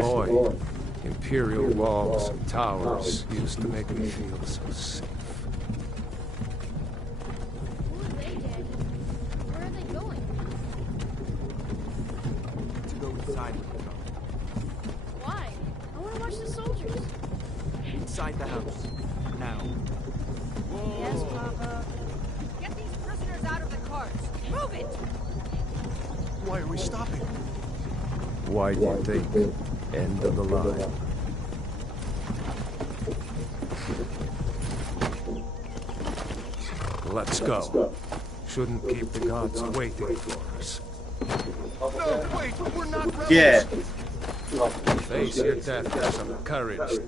Boy, Imperial walls and towers used to make me feel so safe. Who are they, Daddy? Where are they going? To go inside with them. Why? I want to watch the soldiers. Inside the house. Now. Yes, Papa. Get these prisoners out of the carts. Move it! Why are we stopping? Why do you think? End of the line. Let's go. Shouldn't keep the gods waiting for us. No, wait, we're not rebels. Yeah. Face your death with some courage.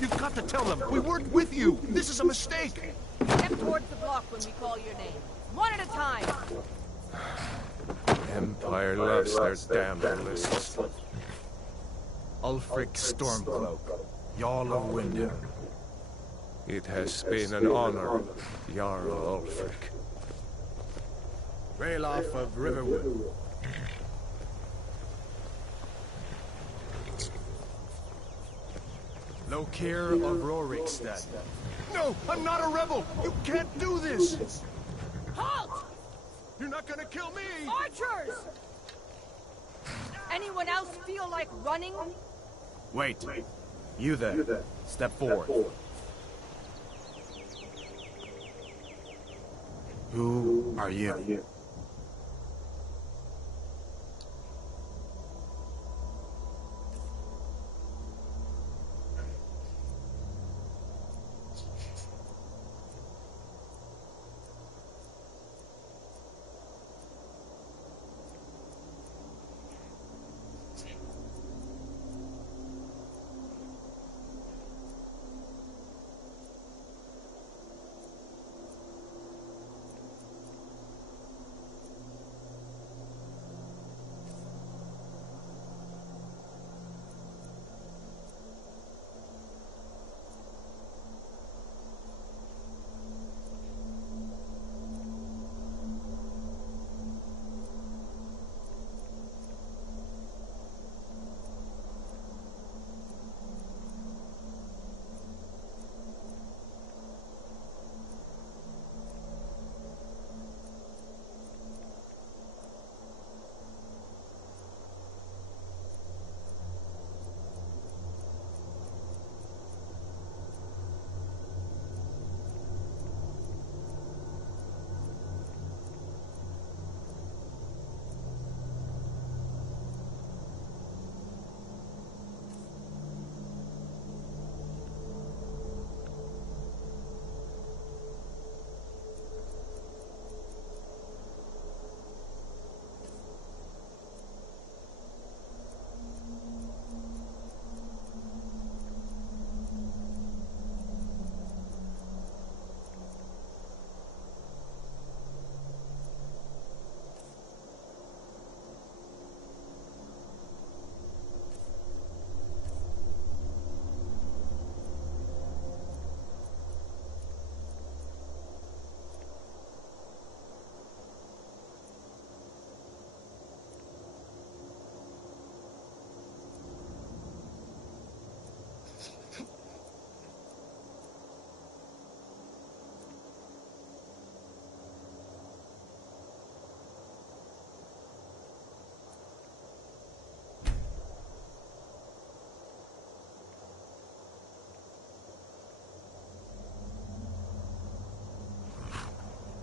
You've got to tell them we weren't with you. This is a mistake. Step towards the block when we call your name. One at a time. Empire loves their damn lists. Ulfric Stormcloak, Jarl of Windham. It has been an honor, Jarl Ulfric. Ralof of Riverwood. Lokir of Rorikstead. No, I'm not a rebel! You can't do this! Halt! You're not gonna kill me! Archers! Anyone else feel like running? Wait. You there. Step forward. Who are you?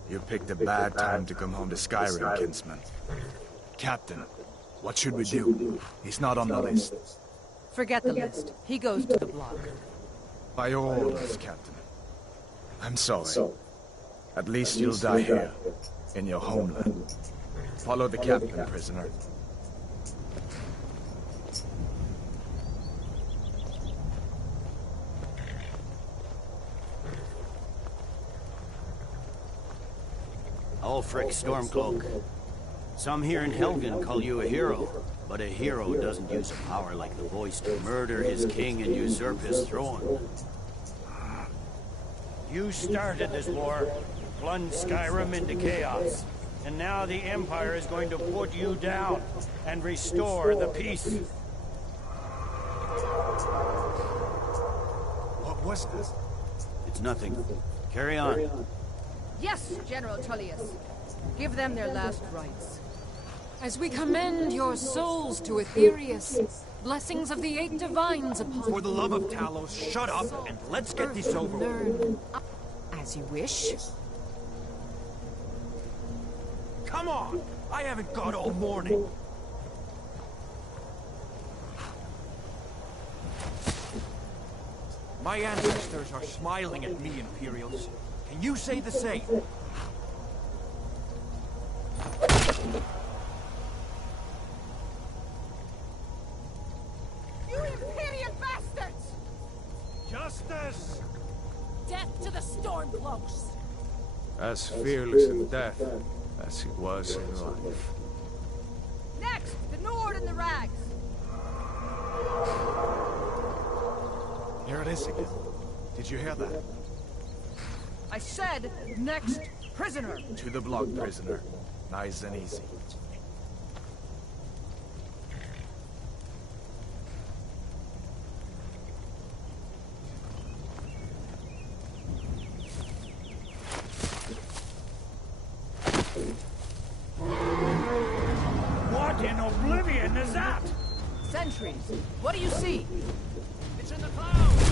You picked a bad time to come home to Skyrim, kinsman. Captain, what should we do? He's not on the list. Forget the list. He goes to the block. By your orders, Captain. I'm sorry. At least you'll die here, in your homeland. Follow the captain, prisoner. Ulfric Stormcloak. Some here in Helgen call you a hero, but a hero doesn't use a power like the voice to murder his king and usurp his throne. You started this war, plunged Skyrim into chaos, and now the Empire is going to put you down and restore the peace. What was this? It's nothing. Carry on. Yes, General Tullius. Give them their last rites. As we commend your souls to Aetherius, blessings of the 8 divines upon For the love of Talos, shut up and let's get this over with. learn. As you wish. Come on! I haven't got all morning. My ancestors are smiling at me, Imperials. Can you say the same? You Imperial bastards! Justice! Death to the Stormcloaks! As fearless in death as he was in life. Next, the Nord and the Rags. Here it is again. Did you hear that? I said, next prisoner. To the block, prisoner. Nice and easy. What in oblivion is that? Sentries. What do you see? It's in the clouds!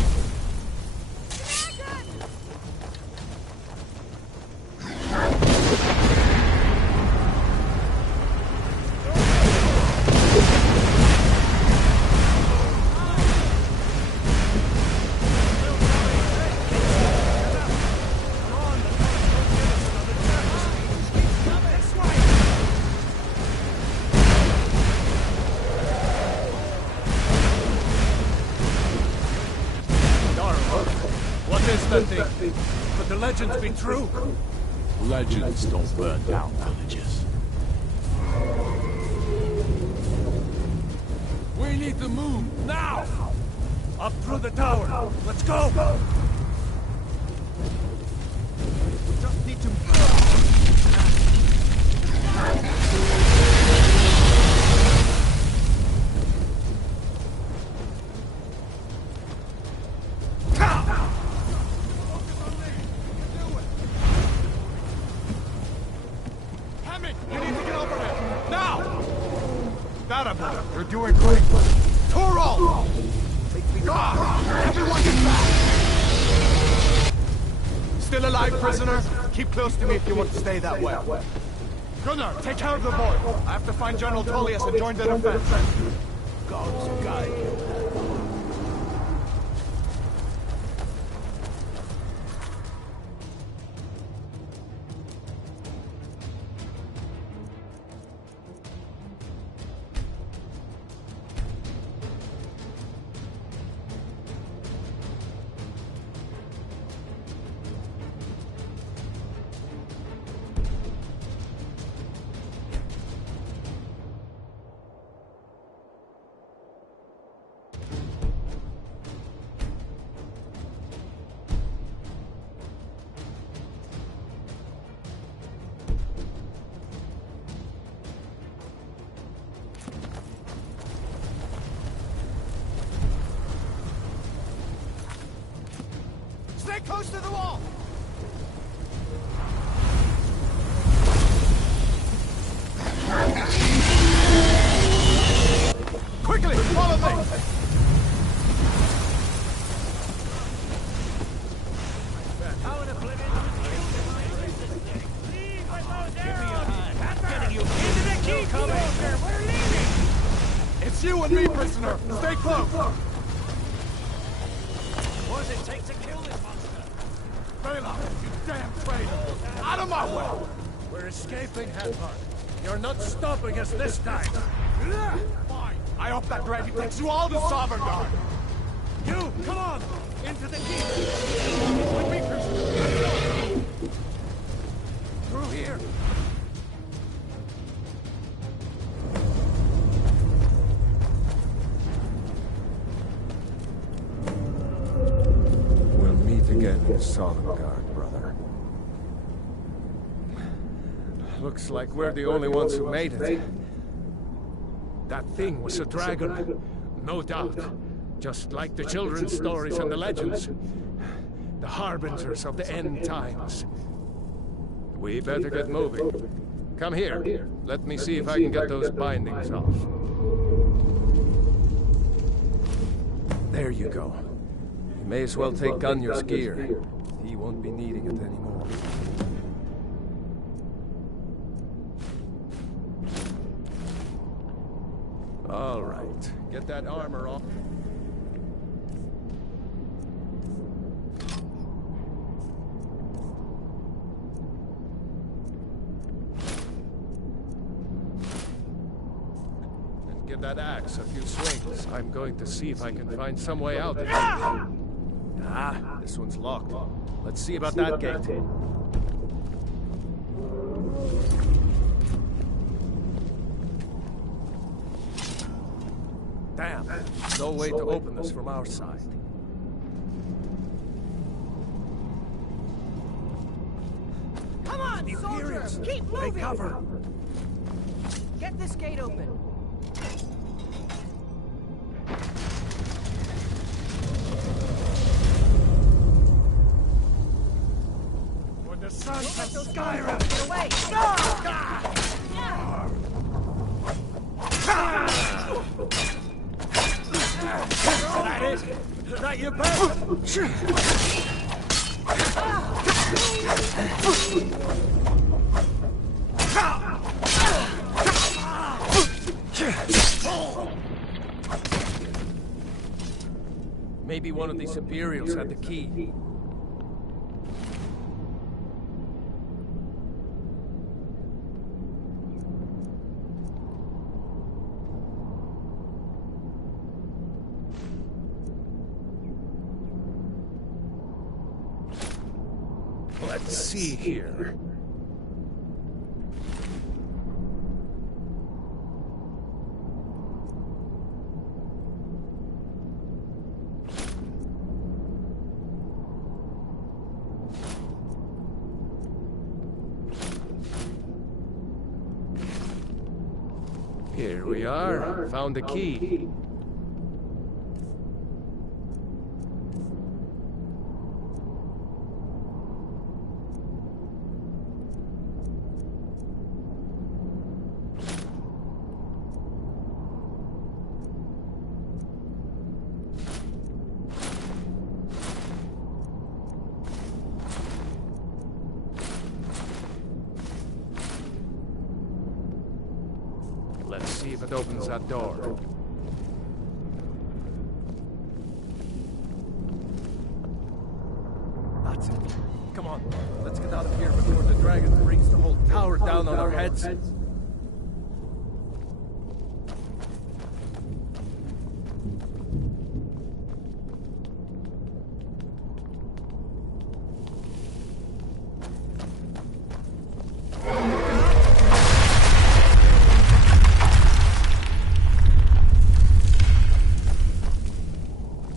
What is that thing? Could the legends be true? Legends don't burn down villages. We need to move, now! Up through the tower. Let's go! Just need to... You're doing great. Toro! Take me on! Everyone get back! Still alive, prisoner? Keep close to me if you want to stay that way. Gunnar, take care of the boy. I have to find General Tullius and join the defense. God's guide you. Stay close to the wall! Quickly, follow me! How in oblivion was you? Leave with those arrows! That's getting you into the keep, soldier! We're leaving! It's you and me, prisoner! Stay close! What does it take to kill this monster? Bela, you damn traitor! Out of my way! We're escaping, Headhunter. You're not stopping us this time. Fine. I hope that dragon takes you all to Sovngarde! You, come on! Into the keep! With me, prisoner! Through here! We'll meet again in Sovngarde, brother. Looks like we're the only ones who made it. That thing was a dragon, no doubt. Just like the children's stories and the legends. The harbingers of the end times. We better get moving. Come here. Let me see if I can get those bindings off. There you go. You may as well take Gunjar's gear. He won't be needing it anymore. All right. Get that armor off. And give that axe a few swings. I'm going to see if I can find some way out of here. Ah, this one's locked. Let's see about that gate. Damn, no way to open this from our side. Come on, soldiers! Keep moving! Take cover! Get this gate open. For the sons of Skyrim! Get away! That is? Is that your best? Maybe one of these Imperials had the key. Let's see here. Here we are. Found the key. Let's see if it opens that door. That's it. Come on, let's get out of here before the dragon brings the whole tower down on our heads.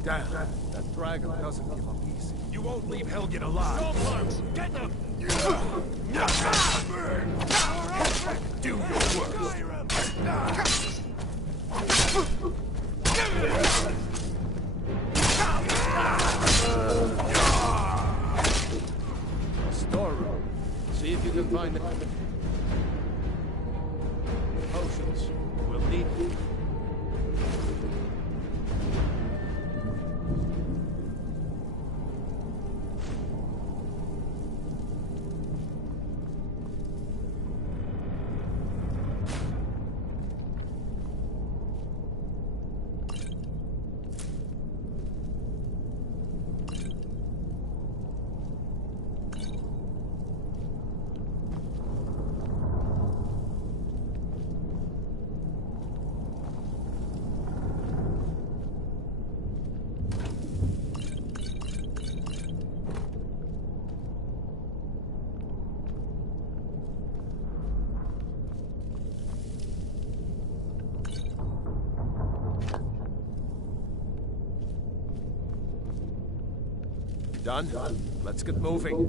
Damn, that dragon doesn't give up easy. You won't leave Helgen alive. Stormcloaks, get them! Do your worst. Storeroom. See if you can find the potions. We'll need them. Done? Let's get moving.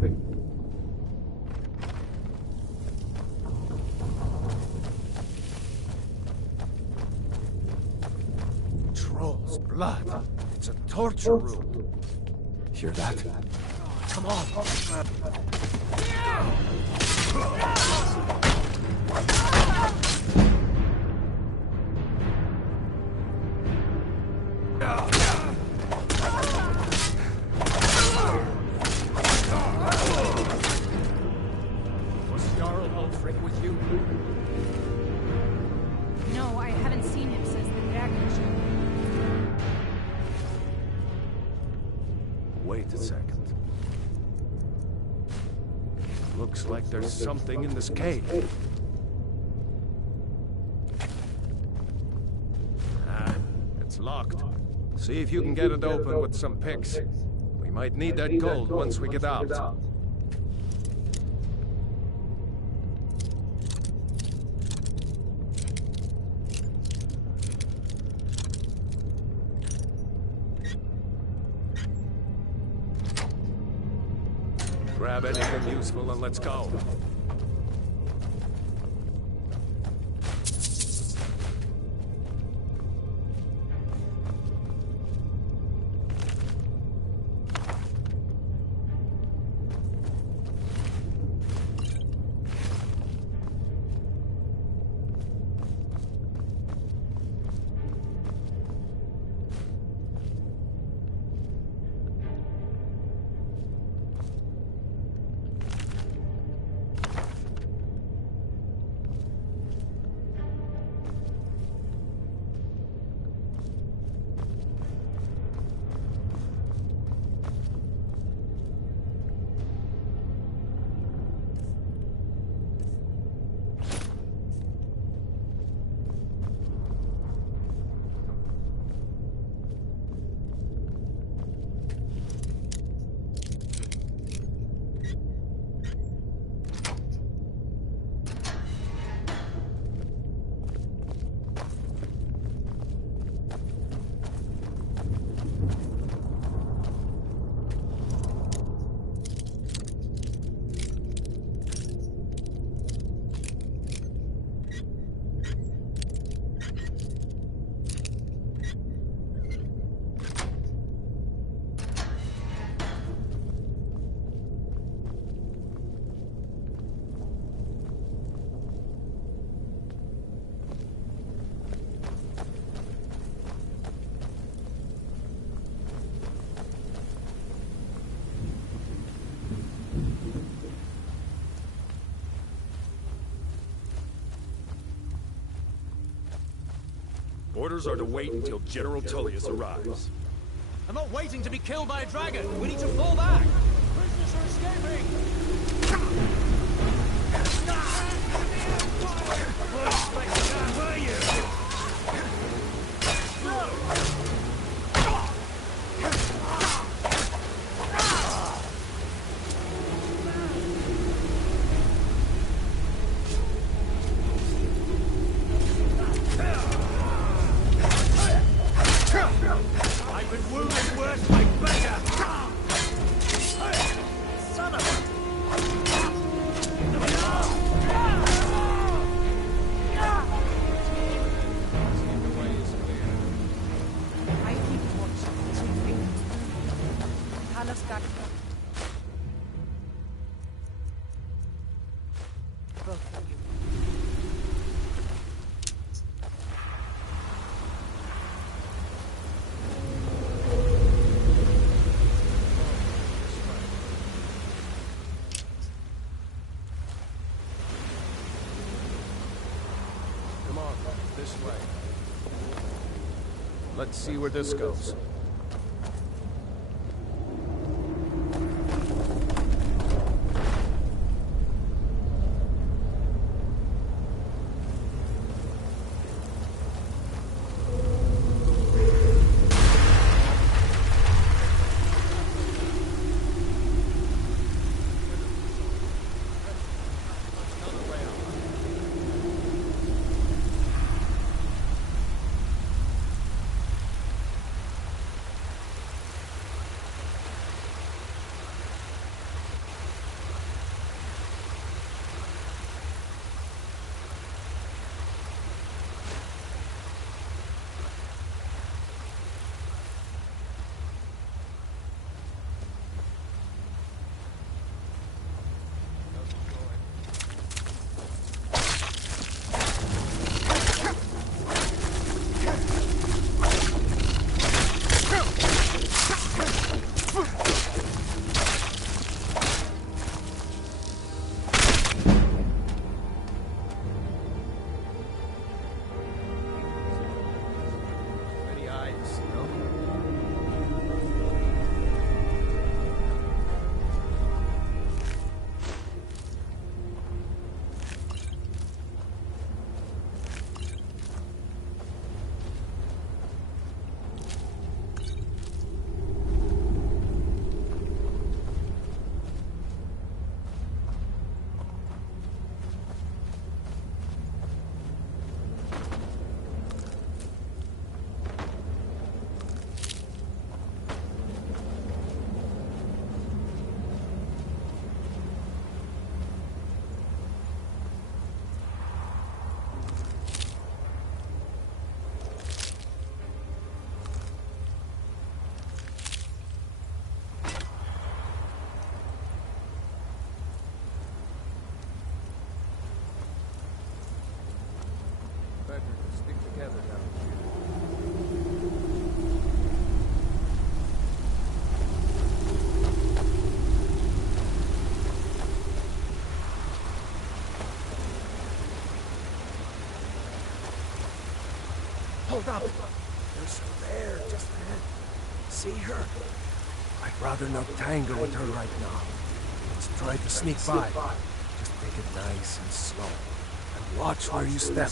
Troll's blood. It's a torture room. Hear that? Come on. Was Jarl Ulfric with you? No, I haven't seen him since the dragon show. Wait a second. Looks like there's something in this cave. It's locked. See if you can get it open with some picks. We might need that gold once we get out. Grab anything useful and let's go. Orders are to wait until General Tullius arrives. I'm not waiting to be killed by a dragon. We need to fall back. Prisoners are escaping. Where are you? I've been wounded worse by beggar! Son of a... I keep watch between fingers. Talos got both of you. Come on, this way. Let's see where this goes. hold up. There's her there, just ahead. See her? I'd rather not tangle with her right now. Let's try to sneak by. Just take it nice and slow. And watch where you step.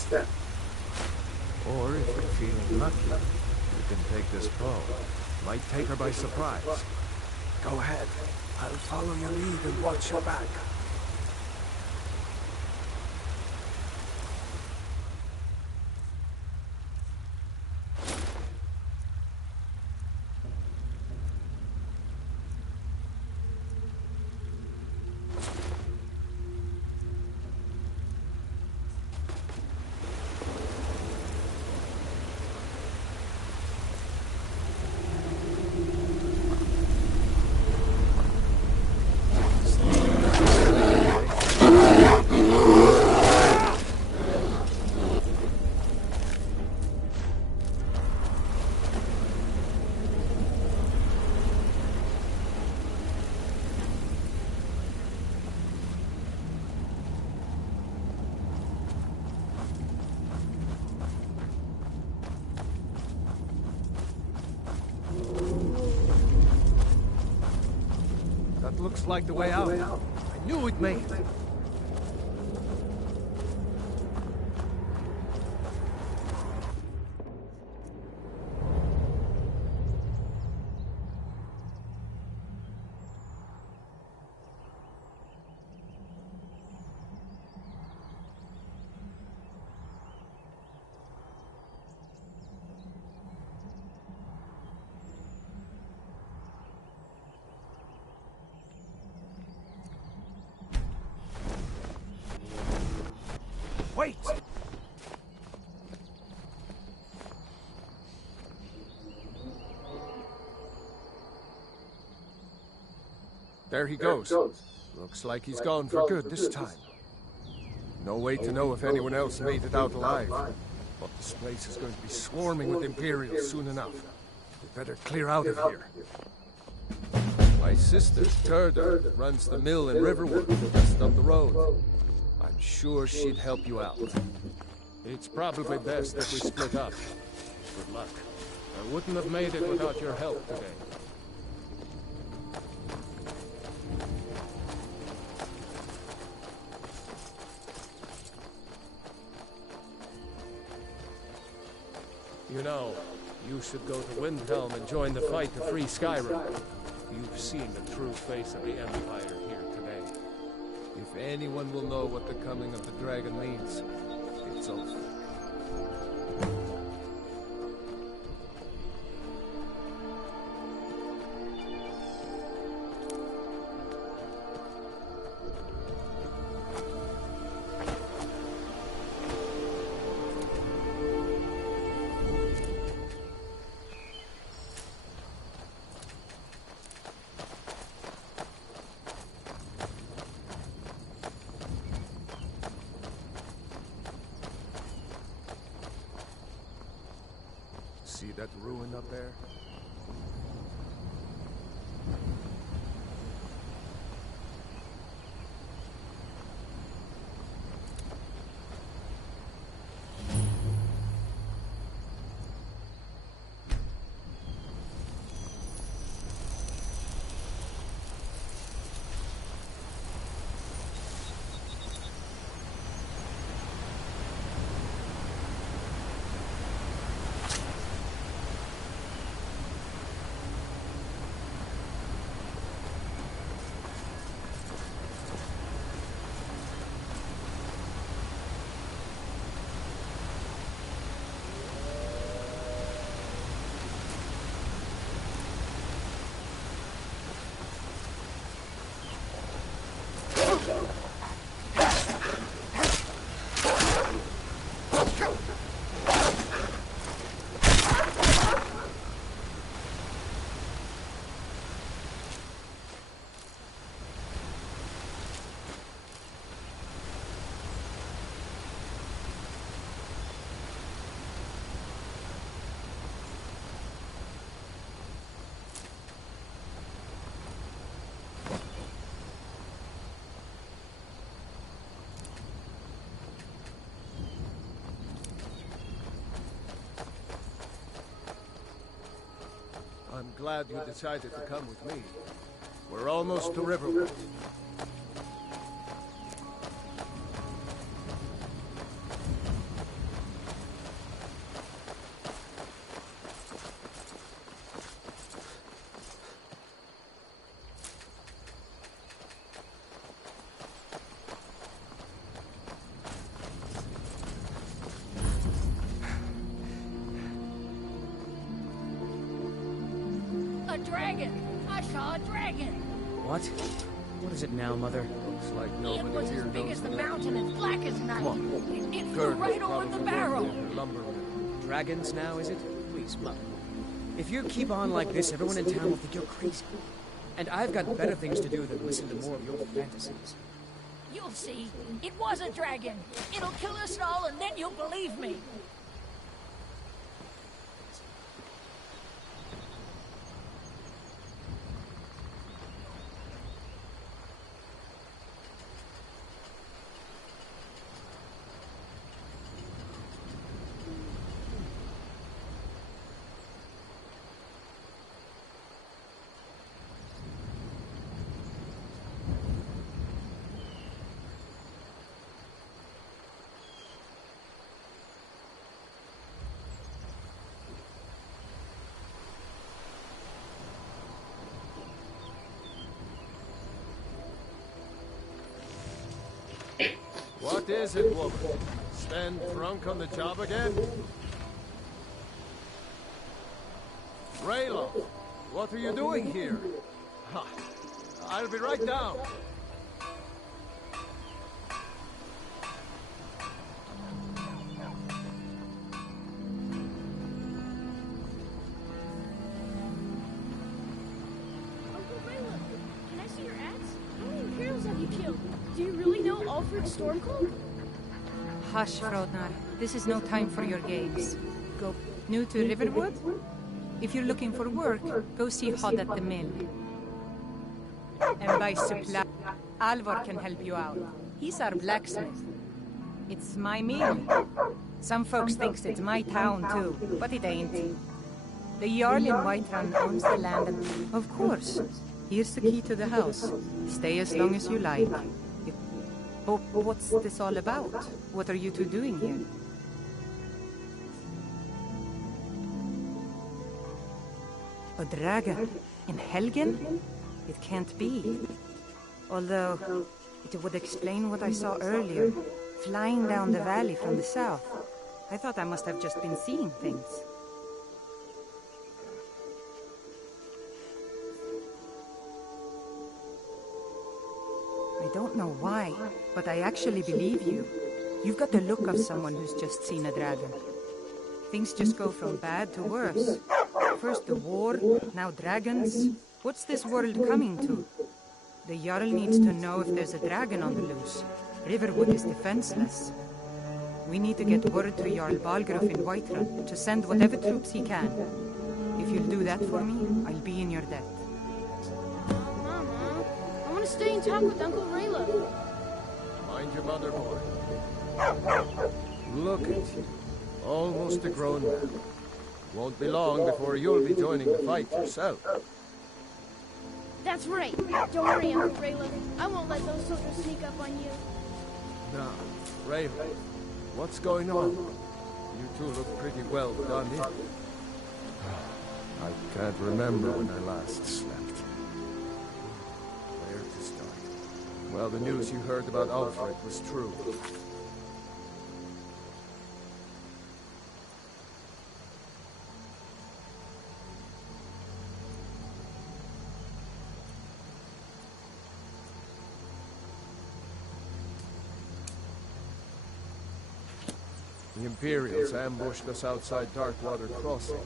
Or if you're feeling lucky, you can take this bow. Might take her by surprise. Go ahead. I'll follow your lead and watch your back. Looks like the way out. I knew we'd make it. Wait! There he goes. Looks like he's gone for good this time. No way to know if anyone else made it out alive. But this place is going to be swarming with Imperials soon enough. We better clear out of here. My sister, Gerda, runs the mill in Riverwood, just up the road. I'm sure she'd help you out. It's probably best that we split up. Good luck. I wouldn't have made it without your help today. You know, you should go to Windhelm and join the fight to free Skyrim. You've seen the true face of the Empire here today. If anyone will know what the coming of the dragon means, it's over. See that ruin up there? I'm glad you decided to come with me. We're almost to Riverwood. A dragon! I saw a dragon! What? What is it now, Mother? Looks like It nobody was as here big knows as the the mountain and black as night. Come on. It flew Gerd right was over the probably barrel. working at her lumber mill. Dragons now, is it? Please, Mother. If you keep on like this, everyone in town will think you're crazy. And I've got better things to do than listen to more of your fantasies. You'll see. It was a dragon. It'll kill us all and then you'll believe me. What is it, woman? Stand drunk on the job again? Raylo, what are you doing here? Ha, I'll be right down. Uncle Raylo, can I see your axe? How many Imperials have you killed? Do you really know Alfred Stormcloak? Hush, Frodnar. This is no time for your games. Go. New to Riverwood? If you're looking for work, go see Hod at the mill. And buy supply. Alvor can help you out. He's our blacksmith. It's my mill. Some folks thinks it's my town too, but it ain't. The Jarl in Whiterun owns the land and... Of course. Here's the key to the house. Stay as long as you like. But what's this all about? What are you two doing here? A dragon? In Helgen? It can't be. Although, it would explain what I saw earlier. Flying down the valley from the south. I thought I must have just been seeing things. I don't know why, but I actually believe you. You've got the look of someone who's just seen a dragon. Things just go from bad to worse. First the war, now dragons. What's this world coming to? The Jarl needs to know if there's a dragon on the loose. Riverwood is defenseless. We need to get word to Jarl Balgruuf in Whiterun to send whatever troops he can. If you'll do that for me, I'll be in your debt. Mama, I want to stay and talk with Uncle Raylo. Mind your mother, boy. Look at you. Almost a grown man. Won't be long before you'll be joining the fight yourself. That's right. Don't worry, Uncle Raylo. I won't let those soldiers sneak up on you. Now, Raylo, what's going on? You two look pretty well done in. I can't remember when I last slept. Where to start? Well, the news you heard about Alfred was true. The Imperials ambushed us outside Darkwater Crossing.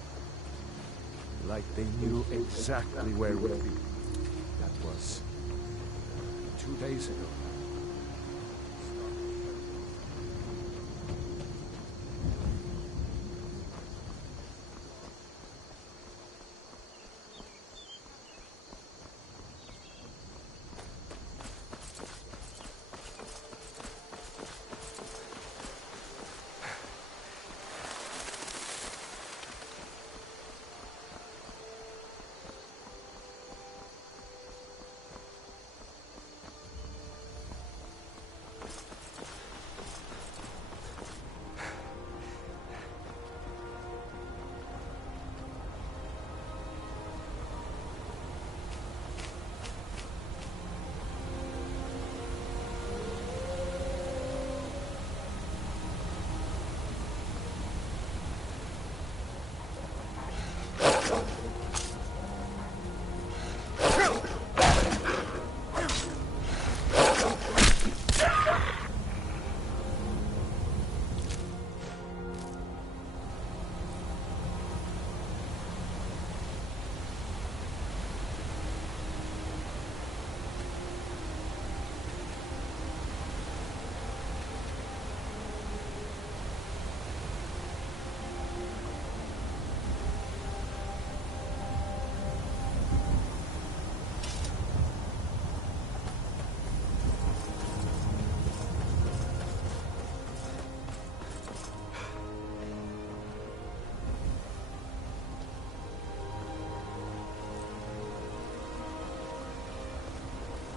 Like they knew exactly where we'd be. That was 2 days ago.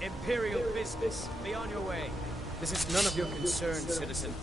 Imperial business. Be on your way. This is none of your concern, citizen.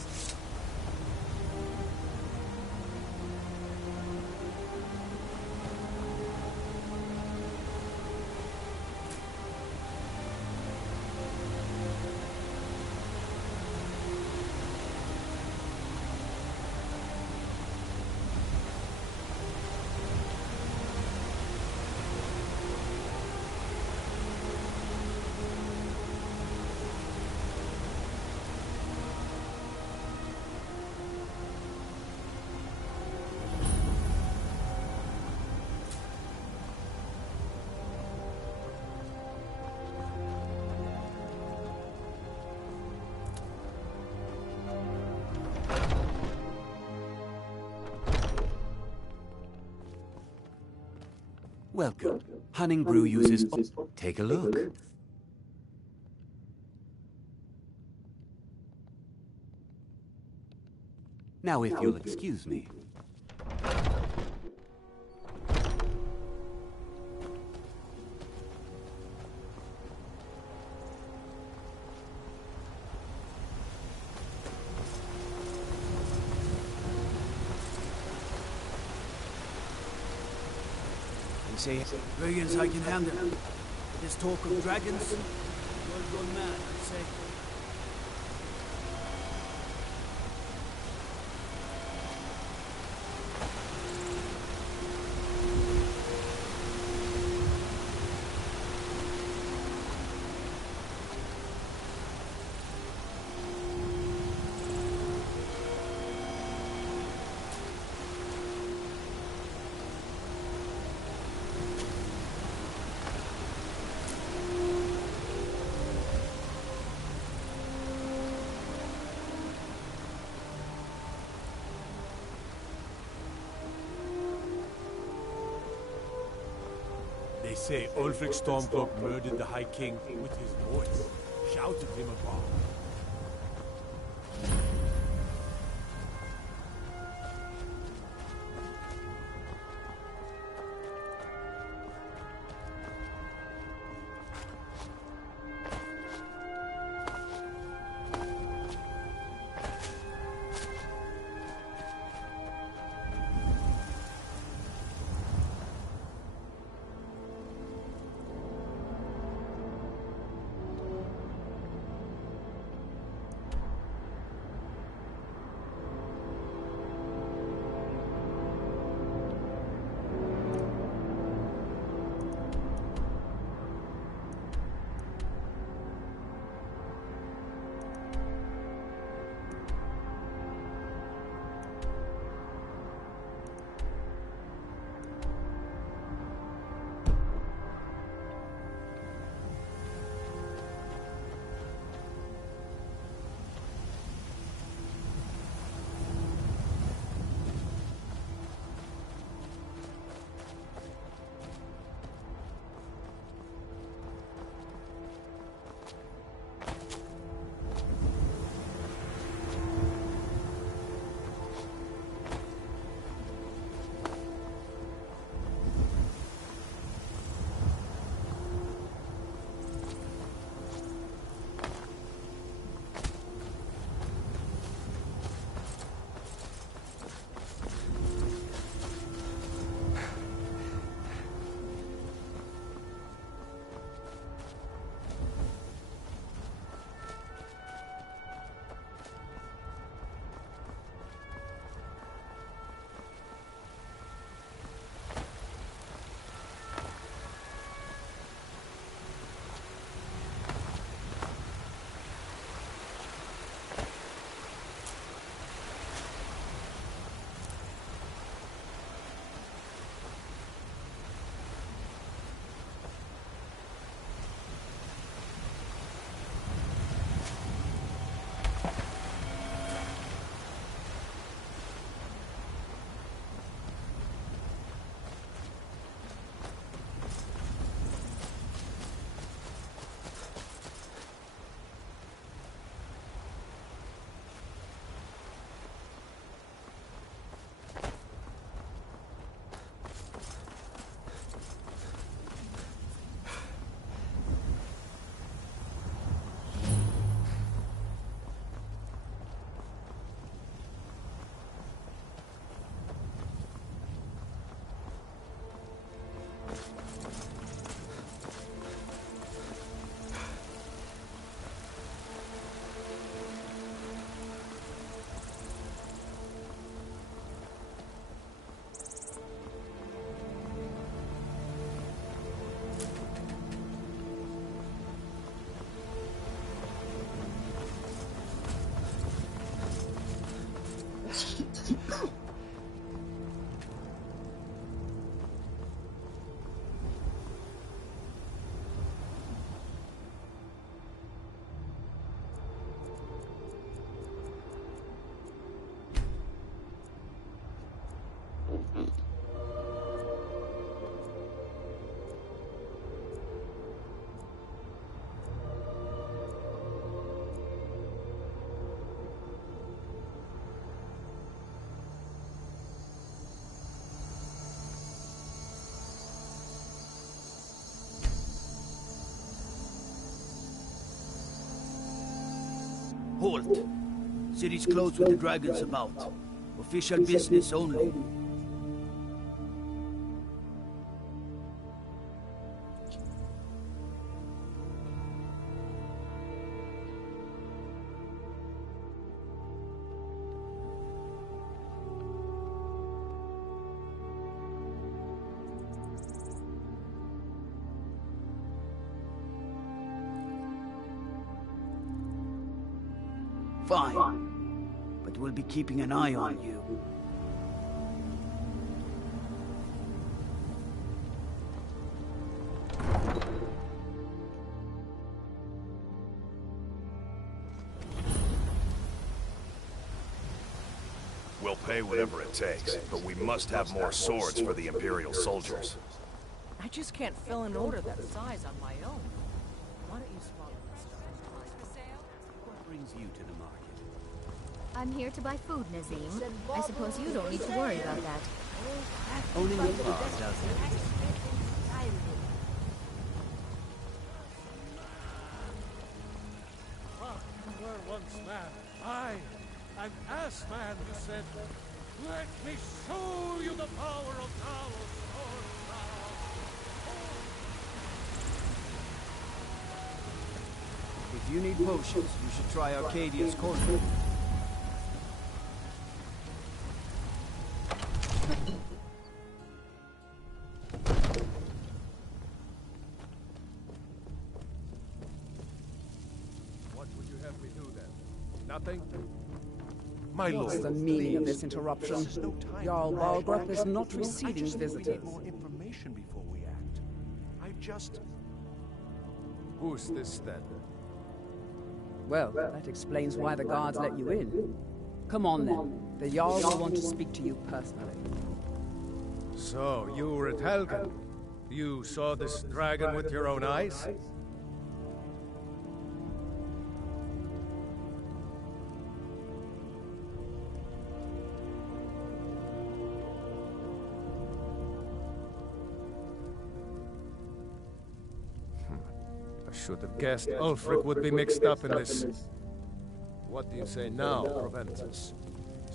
Welcome. Hunning Brew uses... Take a look. Now, if you'll excuse me. Say, brilliance I can handle. This talk of dragons, world gone mad, I say. They say Ulfric Stormcloak murdered the High King with his voice, shouted him above. Halt! City's closed with the dragons about. Official business only. Fine. But we'll be keeping an eye on you. We'll pay whatever it takes, but we must have more swords for the Imperial soldiers. I just can't fill an order that size on my own. Why don't you swallow this stuff? What brings you to the market? I'm here to buy food, Nazim. I suppose you don't need to worry about that. Owning a bar does everything. You were once man. An ass man who said, "Let me show you the power of Talos." If you need potions, you should try Arcadia's corner. What would you have me do then? Nothing? My lord, what's the meaning of this interruption? This is no time Jarl for rash Balgruth is actions. not I receiving just think we visitors. need more information before we act. I just... Who's this then? Well, that explains why the guards let you in. Come on then. The Jarl will want to speak to you personally. So, you were at Helgen. You saw this dragon with your own eyes? I should have guessed Ulfric would be mixed up in this. What do you say now, Proventus?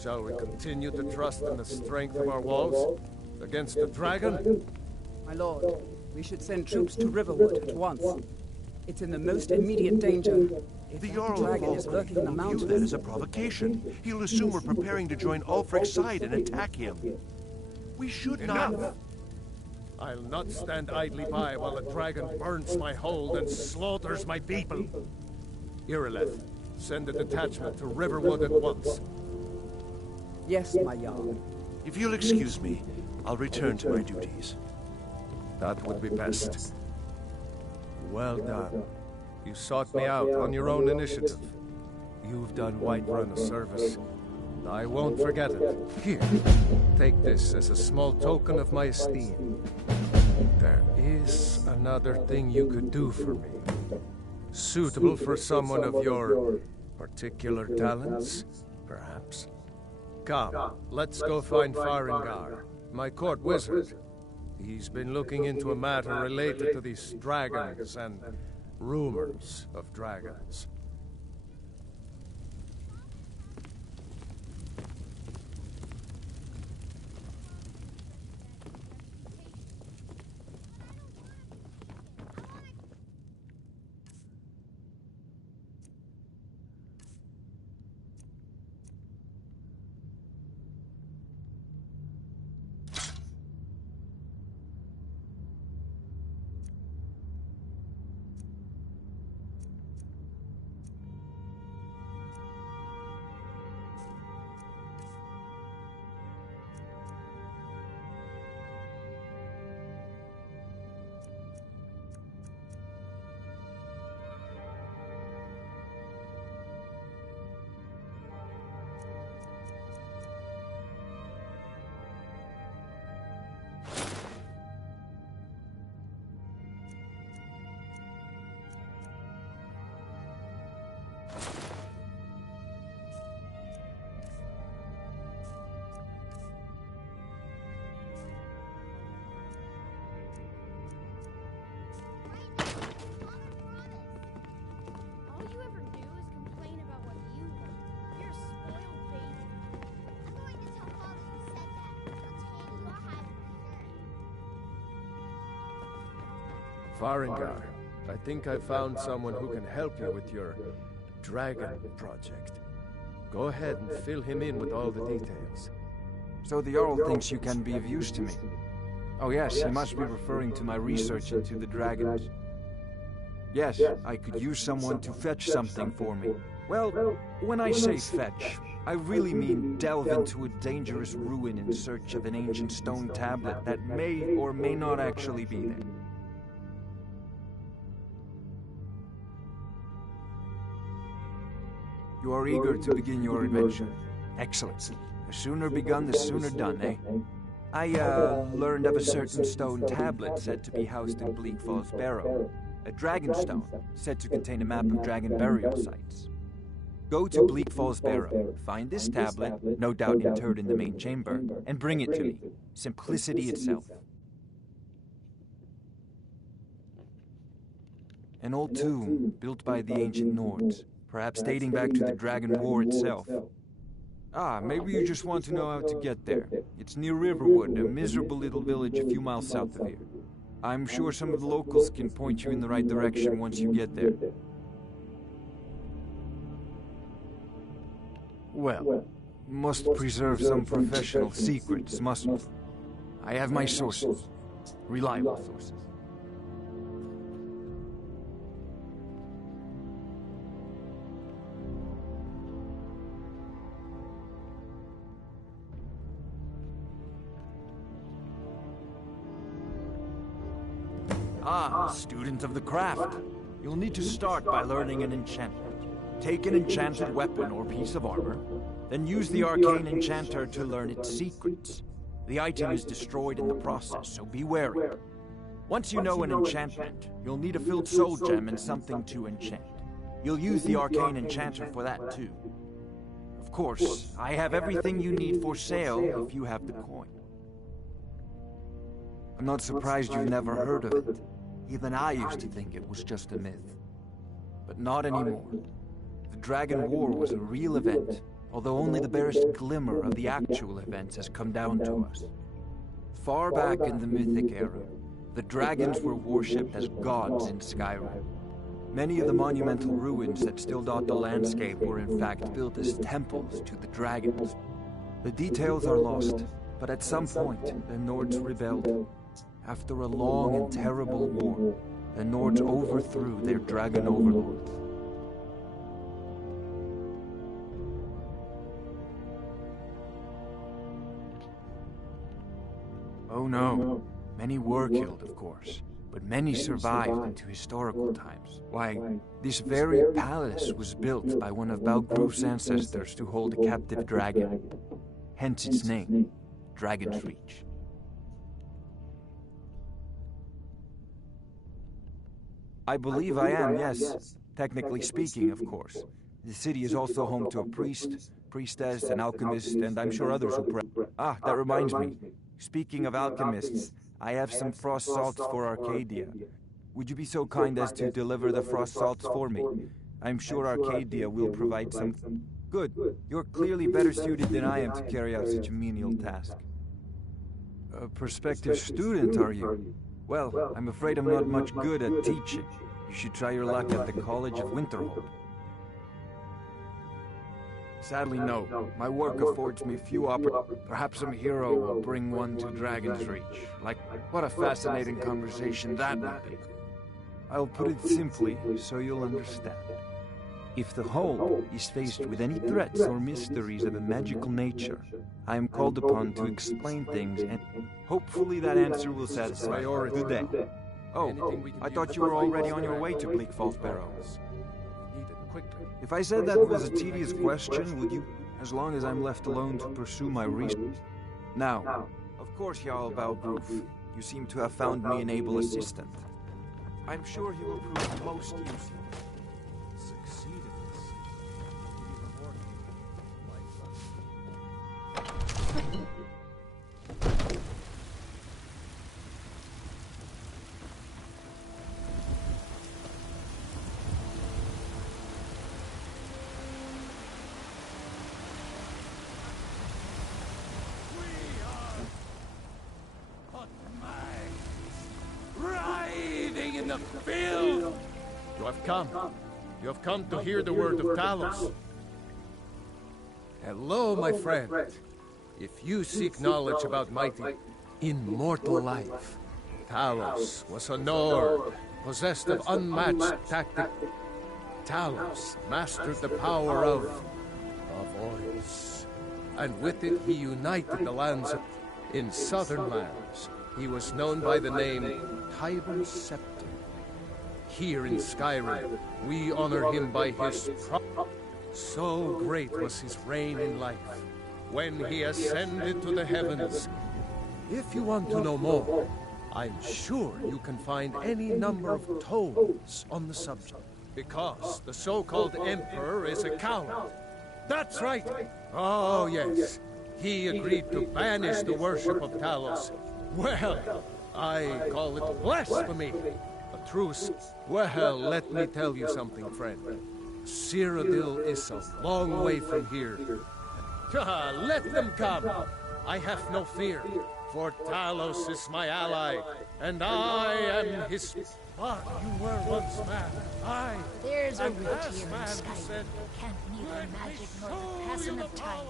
Shall we continue to trust in the strength of our walls? Against the dragon? My lord, we should send troops to Riverwood at once. It's in the most immediate danger. If The that Jarl dragon of is lurking in the will view that mountains... as a provocation. He'll assume we're preparing to join Ulfric's side and attack him. We should not... Enough! I'll not stand idly by while a dragon burns my hold and slaughters my people. Irileth, send a detachment to Riverwood at once. Yes, my Jarl. If you'll excuse me, I'll return to my duties. That would be best. Well done. You sought me out on your own initiative. You've done Whiterun a service. I won't forget it. Here, take this as a small token of my esteem. There is another thing you could do for me. Suitable for someone of your particular talents, perhaps. Come, let's go find Farengar, my court wizard. He's been looking into a matter related to these dragons and rumors of dragons. Farengar, I think I found someone who can help you with your dragon project. Go ahead and fill him in with all the details. So the Jarl thinks you can be of use to me. Oh yes, he must be referring to my research into the dragons. Yes, I could use someone to fetch something for me. Well, when I say fetch, I really mean delve into a dangerous ruin in search of an ancient stone tablet that may or may not actually be there. You are eager to begin your adventure. Excellent. The sooner begun, the sooner done, eh? I, learned of a certain stone tablet said to be housed in Bleak Falls Barrow. A dragon stone, said to contain a map of dragon burial sites. Go to Bleak Falls Barrow, find this tablet, no doubt interred in the main chamber, and bring it to me. Simplicity itself. An old tomb, built by the ancient Nords, perhaps dating back to the Dragon War itself. Ah, maybe you just want to know how to get there. It's near Riverwood, a miserable little village a few miles south of here. I'm sure some of the locals can point you in the right direction once you get there. Well, must preserve some professional secrets, must we? I have my sources. Reliable sources. Ah, student of the craft. You'll need to start by learning an enchantment. Take an enchanted weapon or piece of armor, then use the arcane enchanter to learn its secrets. The item is destroyed in the process, so be wary. Once you know an enchantment, you'll need a filled soul gem and something to enchant. You'll use the arcane enchanter for that too. Of course, I have everything you need for sale if you have the coin. I'm not surprised you've never heard of it. Even I used to think it was just a myth. But not anymore. The Dragon War was a real event, although only the barest glimmer of the actual events has come down to us. Far back in the Mythic era, the dragons were worshipped as gods in Skyrim. Many of the monumental ruins that still dot the landscape were in fact built as temples to the dragons. The details are lost, but at some point, the Nords rebelled. After a long and terrible war, the Nords overthrew their dragon overlords. Oh no. Many were killed, of course, but many survived into historical times. Why, this very palace was built by one of Balgruf's ancestors to hold a captive dragon. Hence its name, Dragon's Reach. I believe I am, yes. Technically speaking, of course. The city is also home to a priest, priestess, an alchemist, and I'm sure others who pray. Ah, that reminds me. Speaking of alchemists, I have some frost salts for Arcadia. Would you be so kind as to deliver the frost salts for me? I'm sure Arcadia will provide some... Good. You're clearly better suited than I am to carry out such a menial task. A prospective student, are you? Well, I'm afraid I'm not much good at teaching. You should try your luck at the College of Winterhold. Sadly, no. My work affords me few opportunities. Perhaps some hero will bring one to Dragon's Reach. Like, what a fascinating conversation that would be. I'll put it simply, so you'll understand. If the whole is faced with any threats or mysteries of a magical nature, I am called upon to explain things, and hopefully that answer will satisfy. Good day. Oh, I thought you were already on your way to Bleak Falls Barrow. If I said that was a tedious question, would you, as long as I'm left alone to pursue my research? Now, of course, Jarl Balgruf, you seem to have found me an able assistant. I'm sure he will prove most useful. in the field! You have come. You have come to hear the word of Talos. Hello, my friend. If you seek knowledge about mighty, immortal life, Talos was a Nord, possessed of unmatched tactic. Talos mastered the power of voice, and with it he united the lands in southern lands. He was known by the name Tiber Septim. Here in Skyrim, we honor him by his so great was his reign in life, when he ascended to the heavens. If you want to know more, I'm sure you can find any number of tomes on the subject. Because the so-called Emperor is a coward. That's right! Oh, yes. He agreed to banish the worship of Talos. Well, I call it blasphemy. A truce. Well, let me tell you something, friend. Cyrodiil is a long way from here. Let them come! I have no fear, for Talos is my ally, and I am his... But you were once mad. There's a route here in Skyrim. Can't neither magic nor the passing of time.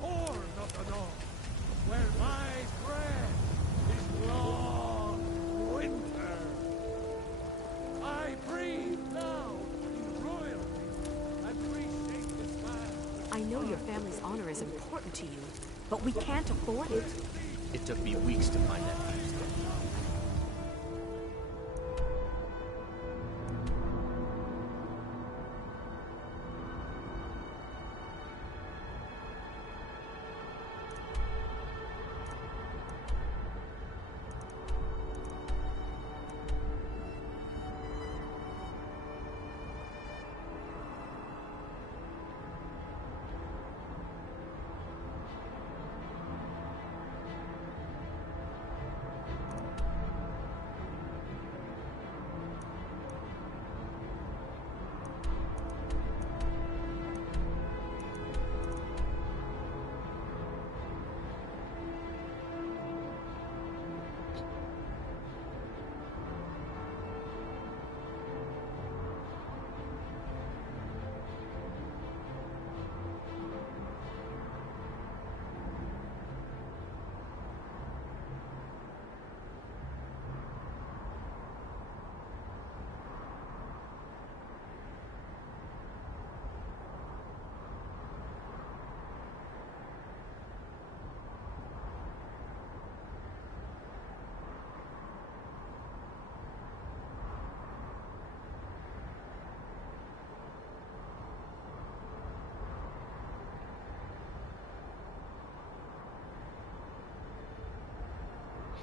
Born of the north, where my bread is long winter. I breathe now in royalty and reshape this land. I know your family's honor is important to you, but we can't afford it. It took me weeks to find that fuse.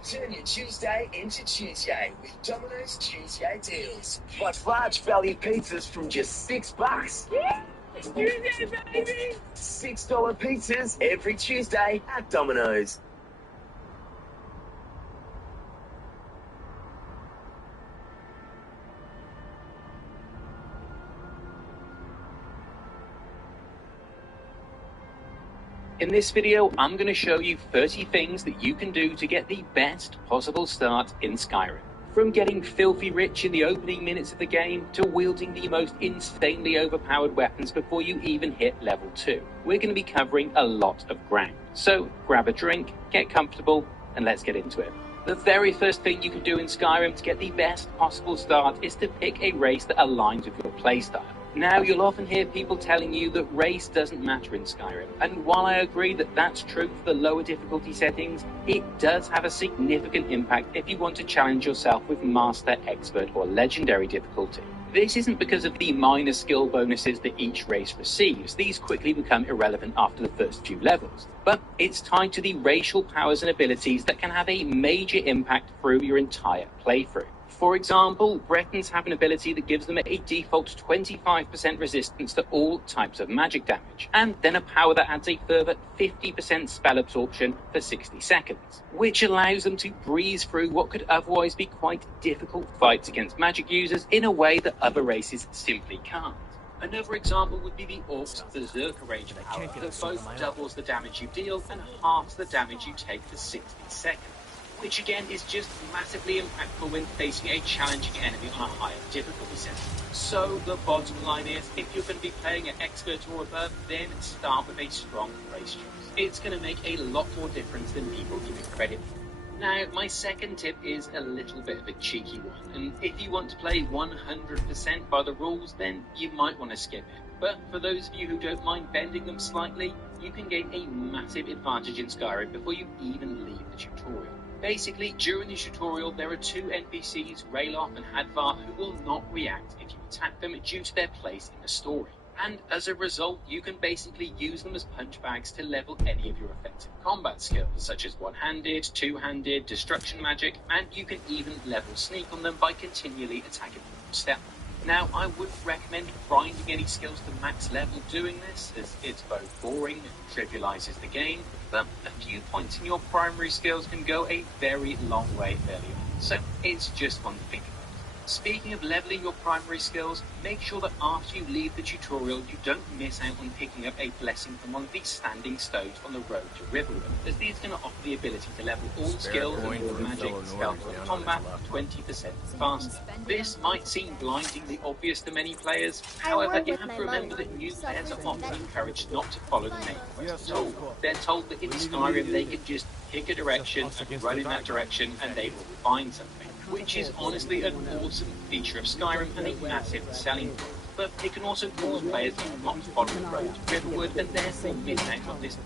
Turn your Tuesday into Tuesday with Domino's Tuesday deals. Like large value pizzas from just $6. Yeah, it's Tuesday, baby! $6 pizzas every Tuesday at Domino's. In this video, I'm going to show you 30 things that you can do to get the best possible start in Skyrim. From getting filthy rich in the opening minutes of the game, to wielding the most insanely overpowered weapons before you even hit level 2. We're going to be covering a lot of ground. So grab a drink, get comfortable, and let's get into it. The very first thing you can do in Skyrim to get the best possible start is to pick a race that aligns with your playstyle. Now, you'll often hear people telling you that race doesn't matter in Skyrim, and while I agree that that's true for the lower difficulty settings, it does have a significant impact if you want to challenge yourself with Master, Expert, or Legendary difficulty. This isn't because of the minor skill bonuses that each race receives. These quickly become irrelevant after the first few levels. But it's tied to the racial powers and abilities that can have a major impact through your entire playthrough. For example, Bretons have an ability that gives them a default 25% resistance to all types of magic damage, and then a power that adds a further 50% spell absorption for 60 seconds, which allows them to breeze through what could otherwise be quite difficult fights against magic users in a way that other races simply can't. Another example would be the Orc's Berserker Rage power that both doubles the damage you deal and halves the damage you take for 60 seconds. which again is just massively impactful when facing a challenging enemy on a higher difficulty setting. So the bottom line is, if you're going to be playing at expert or above, then start with a strong race choice. It's going to make a lot more difference than people give it credit for. Now, my second tip is a little bit of a cheeky one, and if you want to play 100% by the rules, then you might want to skip it. But for those of you who don't mind bending them slightly, you can gain a massive advantage in Skyrim before you even leave the tutorial. Basically, during the tutorial, there are two NPCs, Rayloff and Hadvar, who will not react if you attack them due to their place in the story. And as a result, you can basically use them as punch bags to level any of your offensive combat skills, such as one-handed, two-handed, destruction magic, and you can even level sneak on them by continually attacking them from stealth. Now, I wouldn't recommend grinding any skills to max level doing this, as it's both boring and trivializes the game, but a few points in your primary skills can go a very long way early on, so it's just one to think about. Speaking of leveling your primary skills, make sure that after you leave the tutorial, you don't miss out on picking up a blessing from one of these standing stones on the road to Riverwood, as these are going to offer the ability to level all skills and magic, stealth, and combat 20% faster. This might seem blindingly obvious to many players, however, you have to remember that new players are often encouraged not to follow the main quest at all. They're told that in Skyrim they can just pick a direction and run in that direction and they will find something, which is honestly an awesome feature of Skyrim and a massive selling point. But it can also cause players to not follow the road to Riverwood and therefore miss out on this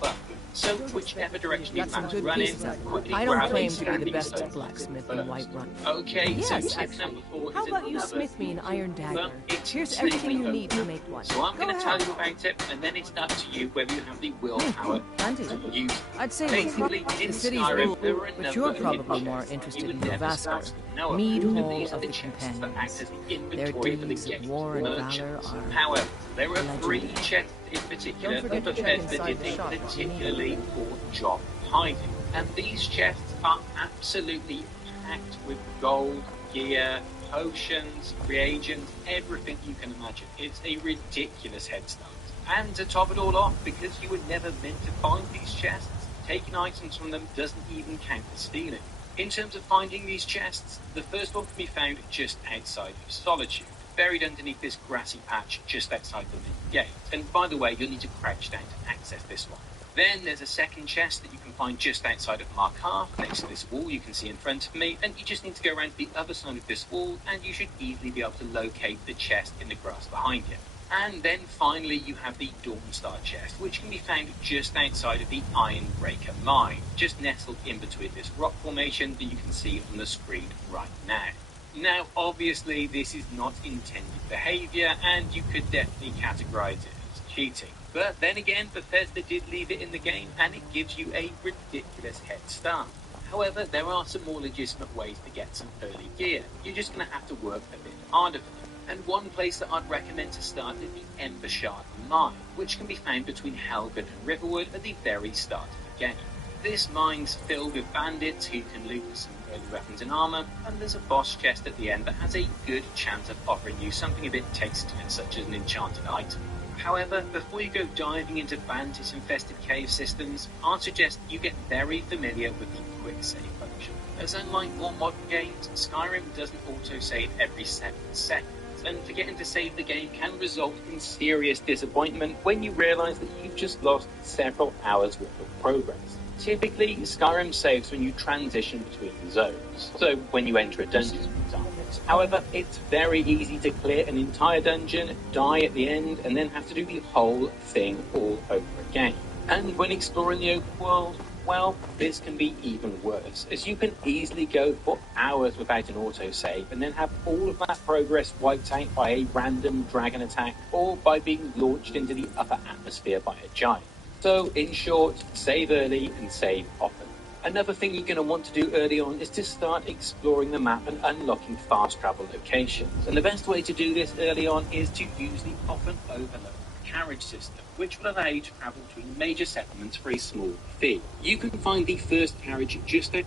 buff. So whichever direction you plan to run in, quickly I don't grab claim a to be the standing best stone blacksmith in Whiterun. Okay, Yes, so tip actually. number 4 How is about you another smith me an iron dagger? Well, it's Here's everything you simply need to make one. So I'm Go going to tell ahead. you about it, and then it's up to you whether you have the willpower to use it. I'd say Basically, in the city's Skyrim, rule, there are a but number you're of probably hidden more chests interested you in would never Novaskar, start to know Mead about. Hall These are of the the chests that act Companions. as the Their inventory for the deeds of game's war and valor merchants. are However, there are 3 legendary. chests in particular Don't forget that to check Bethesda inside did the a shop if you need particularly poor job hiding. And these chests are absolutely packed with gold, gear, potions, reagents, everything you can imagine. It's a ridiculous head start. And to top it all off, because you were never meant to find these chests, taking items from them doesn't even count as stealing. In terms of finding these chests, the first one can be found just outside of Solitude, buried underneath this grassy patch just outside the main gate. And by the way, you'll need to crouch down to access this one. Then there's a second chest that you can find just outside of Markarth, next to this wall you can see in front of me, and you just need to go around to the other side of this wall, and you should easily be able to locate the chest in the grass behind you. And then finally you have the Dawnstar chest, which can be found just outside of the Ironbreaker mine, just nestled in between this rock formation that you can see on the screen right now. Now, obviously, this is not intended behaviour, and you could definitely categorise it as cheating. But then again, Bethesda did leave it in the game, and it gives you a ridiculous head start. However, there are some more legitimate ways to get some early gear. You're just going to have to work a bit harder for them. And one place that I'd recommend to start is the Ember Shard Mine, which can be found between Helgen and Riverwood at the very start of the game. This mine's filled with bandits who can loot with some early weapons and armour, and there's a boss chest at the end that has a good chance of offering you something a bit tasty, such as an enchanted item. However, before you go diving into bandit-infested cave systems, I'd suggest you get very familiar with the quick save function. As unlike more modern games, Skyrim doesn't auto-save every 7 seconds, and forgetting to save the game can result in serious disappointment when you realise that you've just lost several hours worth of progress. Typically, Skyrim saves when you transition between zones, so when you enter a dungeon, for example. However, it's very easy to clear an entire dungeon, die at the end, and then have to do the whole thing all over again. And when exploring the open world, well, this can be even worse, as you can easily go for hours without an autosave and then have all of that progress wiped out by a random dragon attack or by being launched into the upper atmosphere by a giant. So, in short, save early and save often. Another thing you're going to want to do early on is to start exploring the map and unlocking fast travel locations. And the best way to do this early on is to use the often overlooked carriage system, which will allow you to travel between major settlements for a small fee. You can find the first carriage just out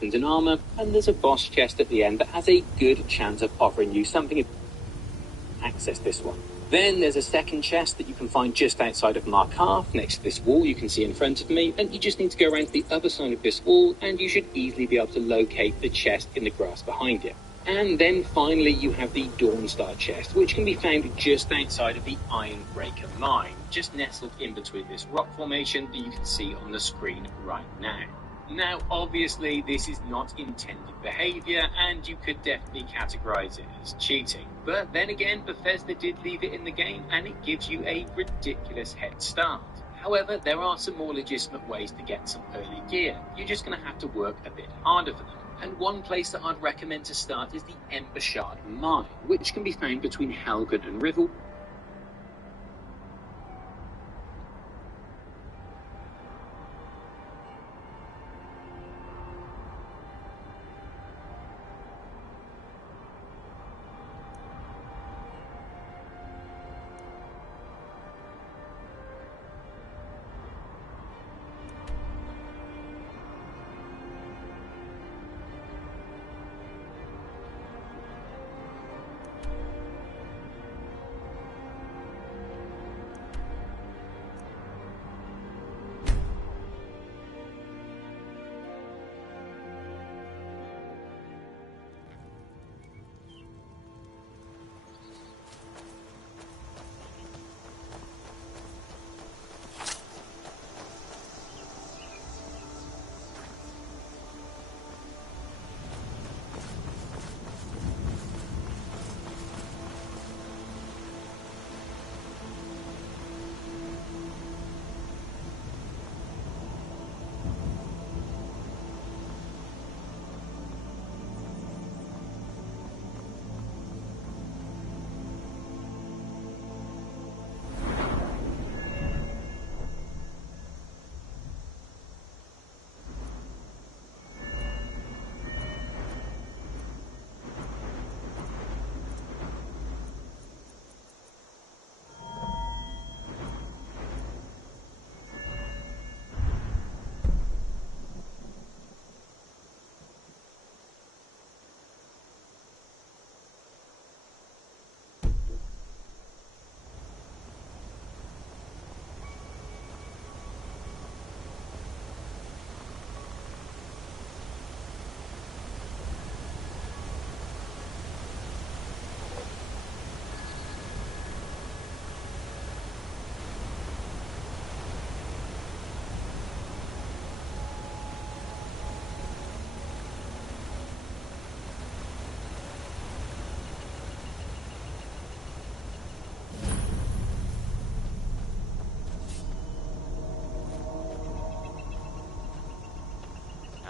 and armour, and there's a boss chest at the end that has a good chance of offering you something. Access this one. Then there's a second chest that you can find just outside of Markarth, next to this wall you can see in front of me, and you just need to go around to the other side of this wall, and you should easily be able to locate the chest in the grass behind it. And then finally you have the Dawnstar chest, which can be found just outside of the Ironbreaker mine, just nestled in between this rock formation that you can see on the screen right now. Now, obviously, this is not intended behavior, and you could definitely categorize it as cheating. But then again, Bethesda did leave it in the game, and it gives you a ridiculous head start. However, there are some more legitimate ways to get some early gear. You're just going to have to work a bit harder for them. And one place that I'd recommend to start is the Ember Shard Mine, which can be found between Helgen and Rivell.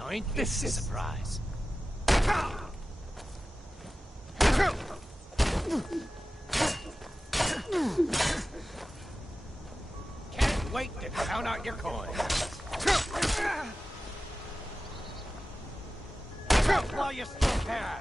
Now ain't this a surprise? Can't wait to count out your coins. While you still can.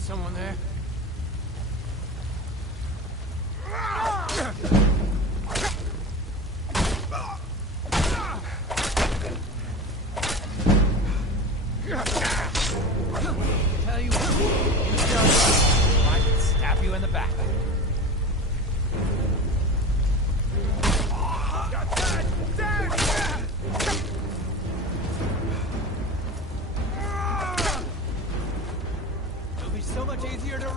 Someone there? Tell you what, you still I can stab you in the back. It'll be so much easier to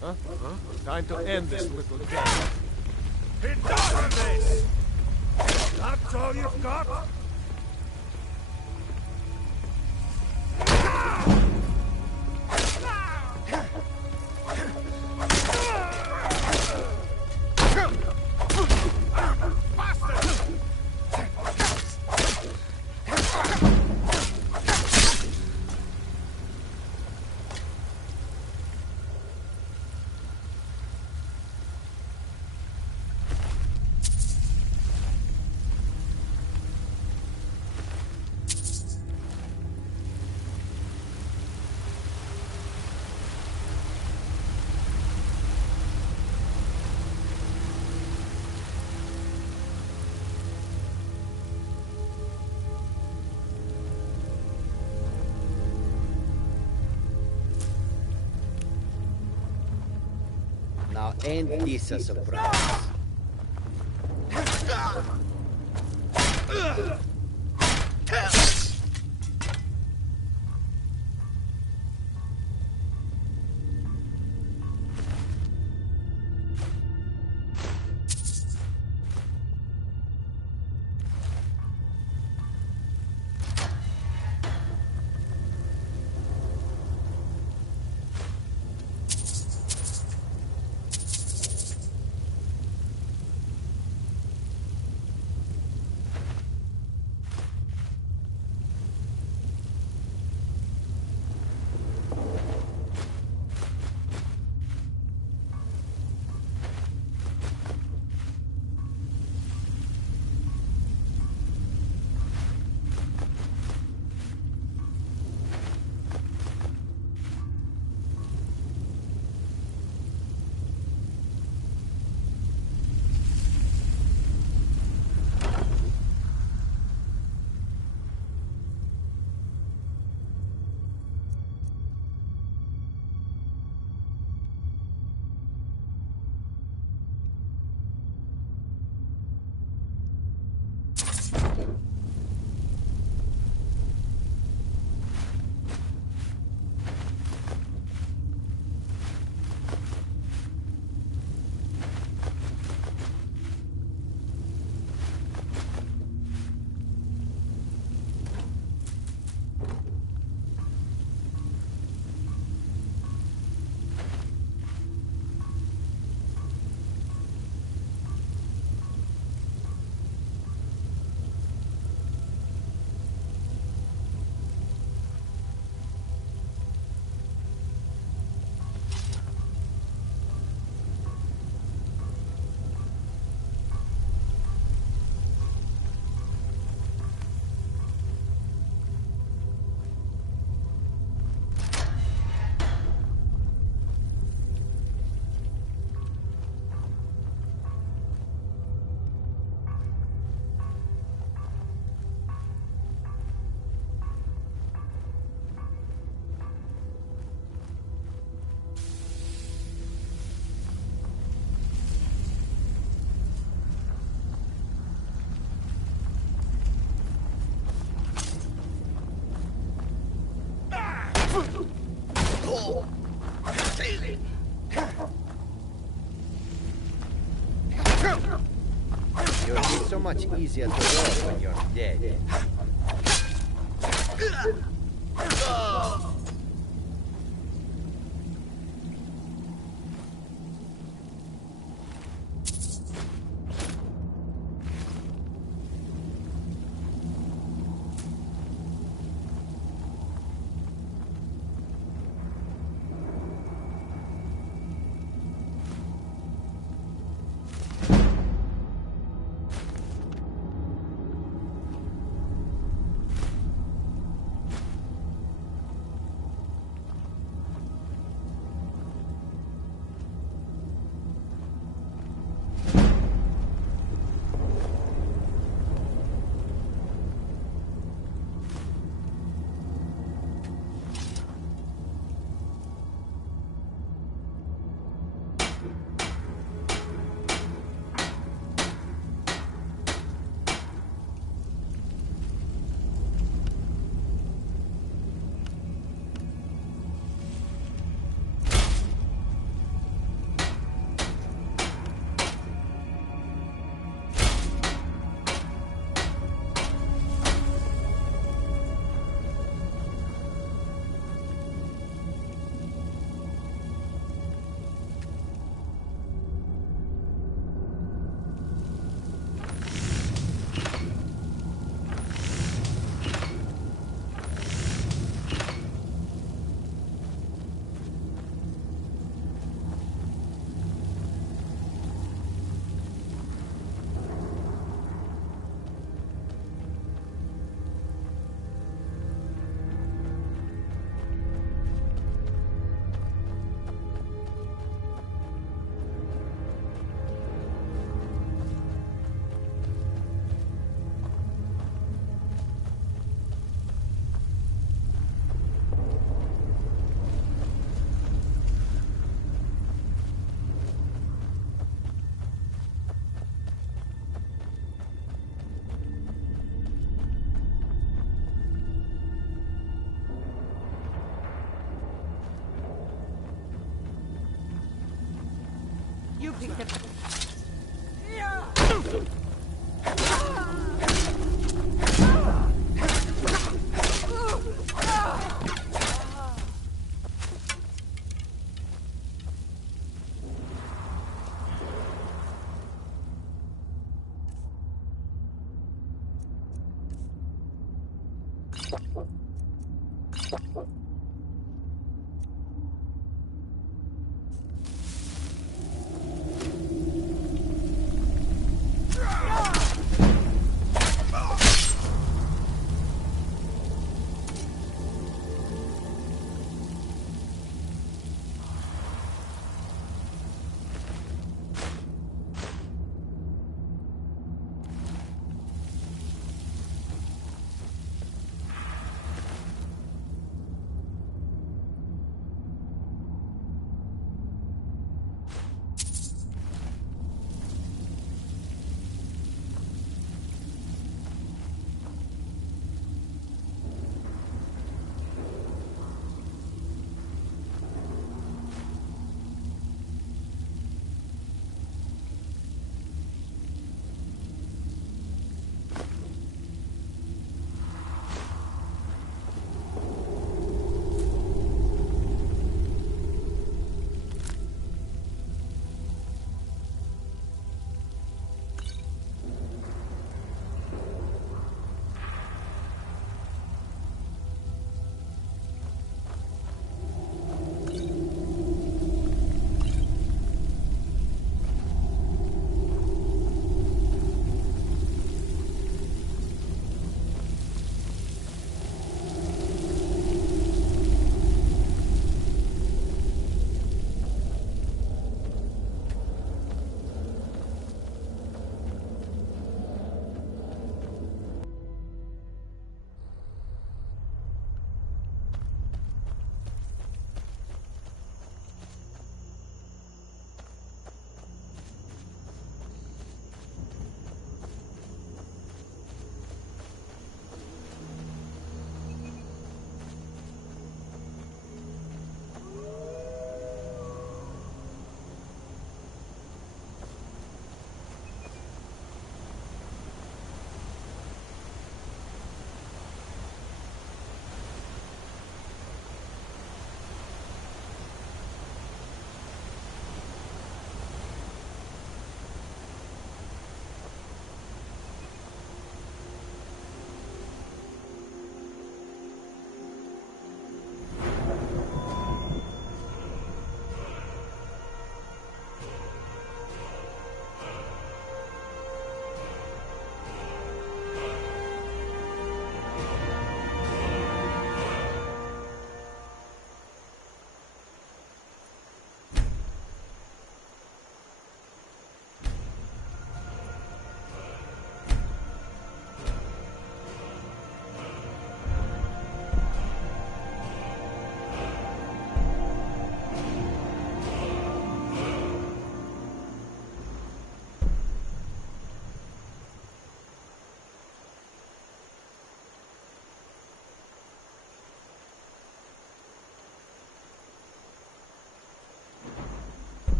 Huh? Time to end this little game. Enough of this! That's all you've got? Now, ain't this a surprise? You'll be so much easier to work when you're dead. You picked it.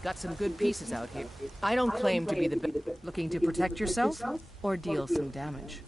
Got some good pieces out here. I don't claim to be the best. Looking to protect yourself or deal some damage?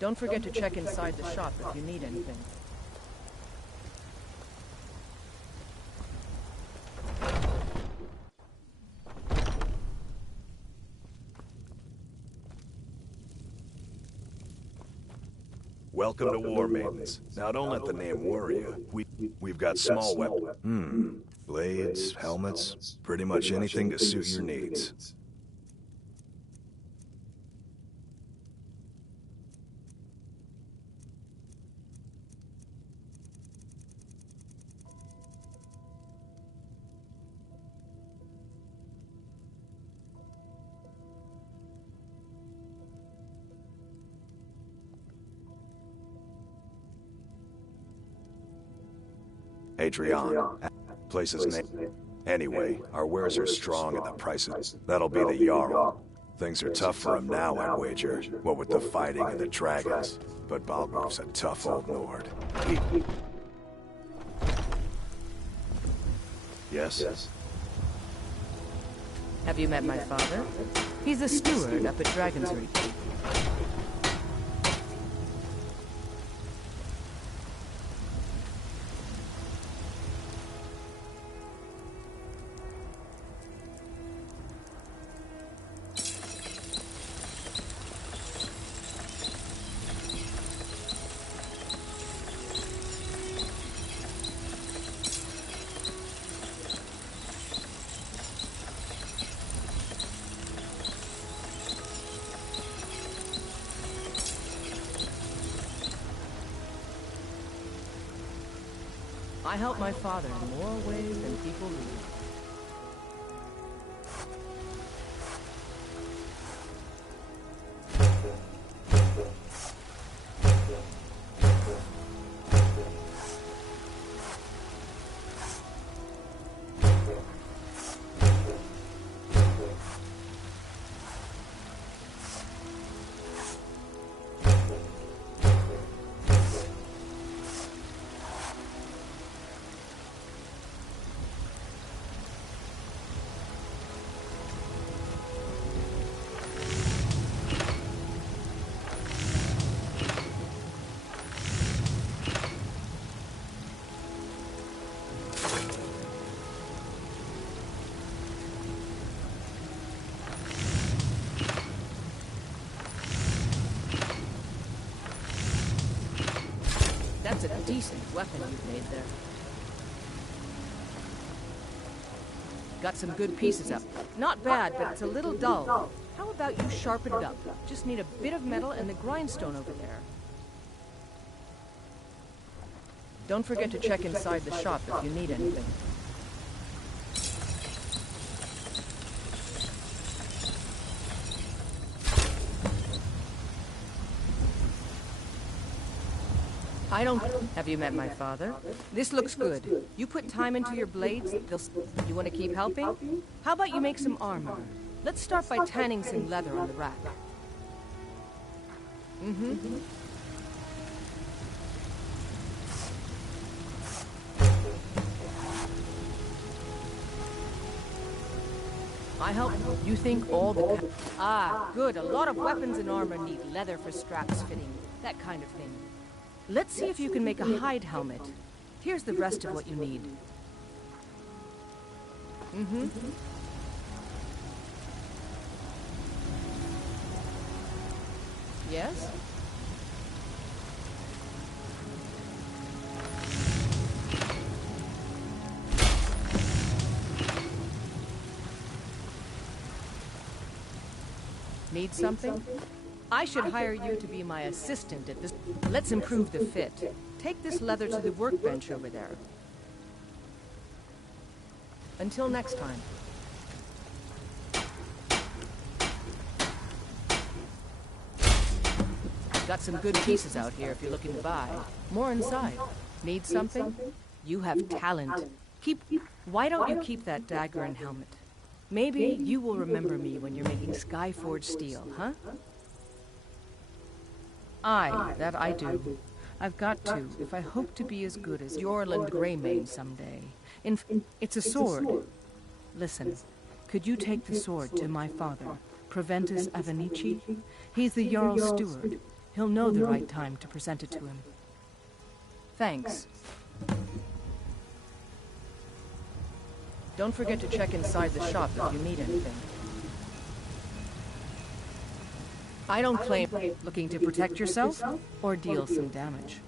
Don't forget to check inside the shop if you need anything. Welcome to War Maidens. Now don't let the name worry you. We've got small weapons. Blades, helmets, pretty much anything to suit your needs. Adrian. Place's name. Anyway, our wares are strong and the prices. That'll be the Jarl. Things are tough for him now, I'd wager. What with the fighting and the dragons. But Balgrov's a tough old Nord. Yes? Have you met my father? He's a steward up at Dragon's Reach. I help my father in more ways than people realize. decent weapon you've made there. Got some good pieces up. Not bad, but it's a little dull. How about you sharpen it up? Just need a bit of metal and the grindstone over there. Don't forget to check inside the shop if you need anything. I don't... Have you met my father? This looks good. You put time into your blades, they'll... You want to keep helping? How about you make some armor? Let's start by tanning some leather on the rack. Mm-hmm. I help. You think all the... Ah, good. A lot of weapons and armor need leather for straps fitting. That kind of thing. Let's see if you can make a hide helmet. Here's the rest of what you need. Mm-hmm. Yes? Need something? I should hire you to be my assistant at this... Let's improve the fit. Take this leather to the workbench over there. Until next time. Got some good pieces out here if you're looking to buy. More inside. Need something? You have talent. Why don't you keep that dagger and helmet? Maybe you will remember me when you're making Skyforged steel, huh? Aye, that I do. I've got to, if I hope to be as good as Yorland Greymane someday. It's a sword. Listen, could you take the sword to my father, Proventus Avenici? He's the Jarl's steward. He'll know the right time to present it to him. Thanks. Don't forget to check inside the shop if you need anything. I don't claim looking to protect yourself or deal some damage.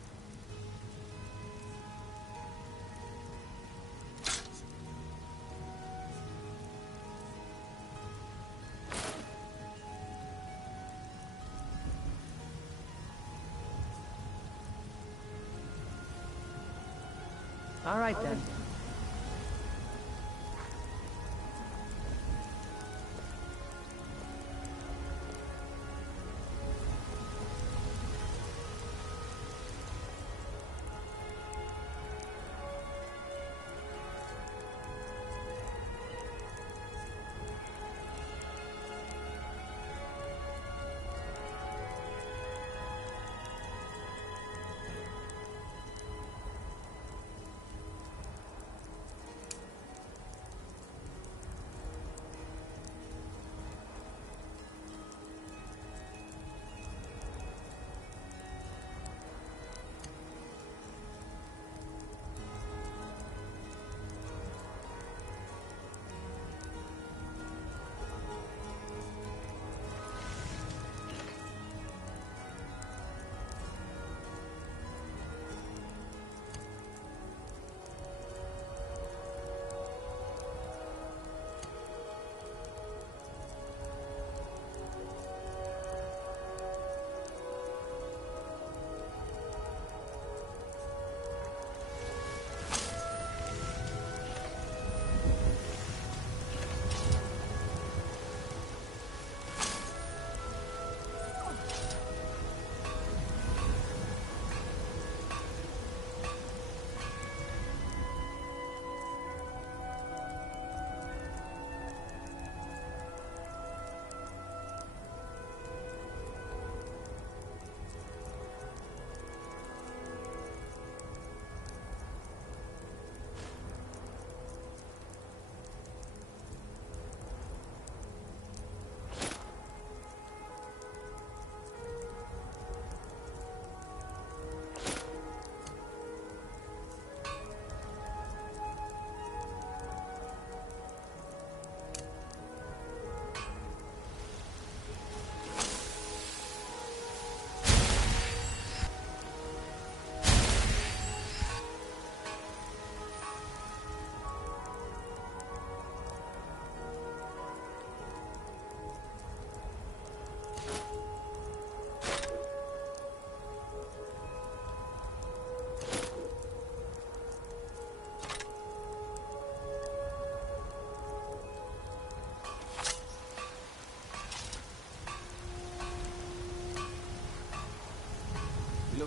All right then.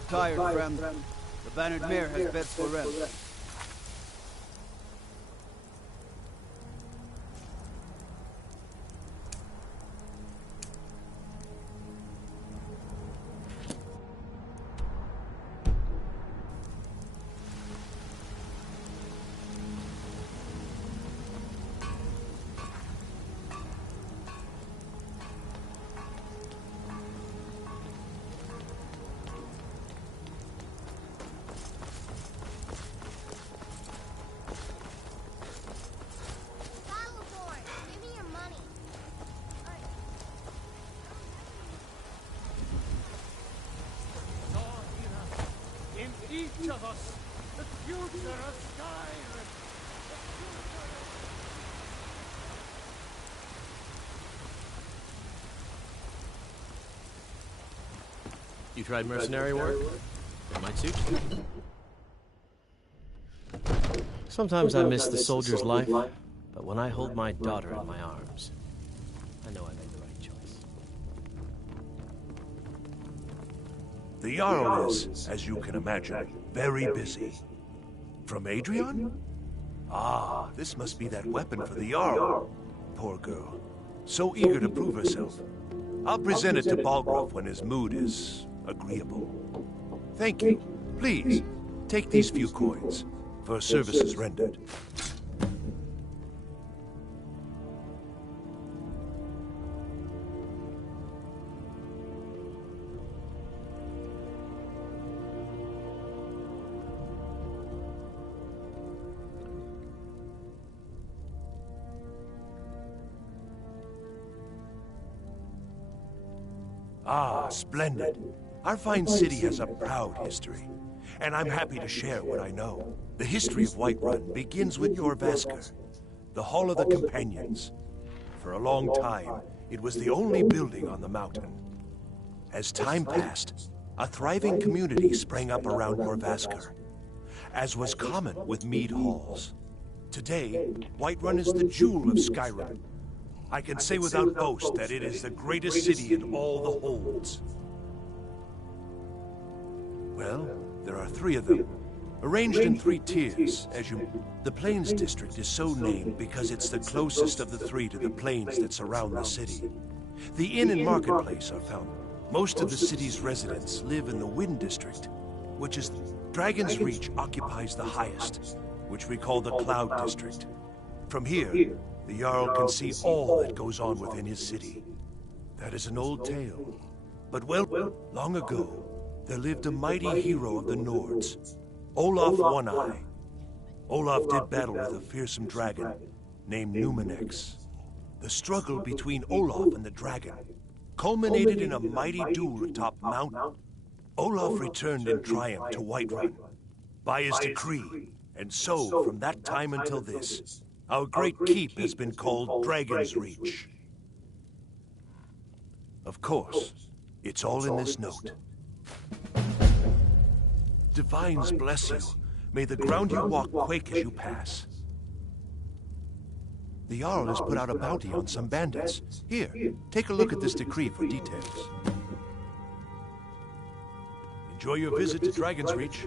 look tired, friend. The Bannered Mare has beds for rest. Each of us, the future of Skyrim. You tried mercenary work? That might suit you. Sometimes I miss the soldier's life, but when I hold my daughter in my arms, I know I made the right choice. The Jarl is, as you can imagine, very busy. From Adrian? Ah, this must be that weapon for the Jarl. Poor girl. So eager to prove herself. I'll present it to Balgruuf when his mood is agreeable. Thank you. Please, take these few coins for services rendered. Ah, splendid. Our fine city has a proud history, and I'm happy to share what I know. The history of Whiterun begins with Jorrvaskr, the Hall of the Companions. For a long time, it was the only building on the mountain. As time passed, a thriving community sprang up around Jorrvaskr, as was common with mead halls. Today, Whiterun is the jewel of Skyrim. I can say without boast that it is the greatest city in all the holds. Well, there are 3 of them, arranged in 3 tiers, as you... The Plains District is so named because it's the closest of the 3 to the plains that surround the city. The inn and marketplace are found. Most of the city's residents live in the Wind District, which is... Dragon's Reach occupies the highest, which we call the Cloud District. From here, the Jarl can see all that goes on within his city. That is an old tale. But well, long ago, there lived a mighty hero of the Nords, Olaf One-Eye. Olaf did battle with a fearsome dragon named Numenex. The struggle between Olaf and the dragon culminated in a mighty duel atop Mount. Olaf returned in triumph to Whiterun by his decree, and so, from that time until this, our great keep has been called Dragon's Reach. Of course, it's all in this note. Divines bless you. May the ground you walk quake as you pass. The Jarl has put out a bounty on some bandits. Here, take a look at this decree for details. Enjoy your visit to Dragon's Reach.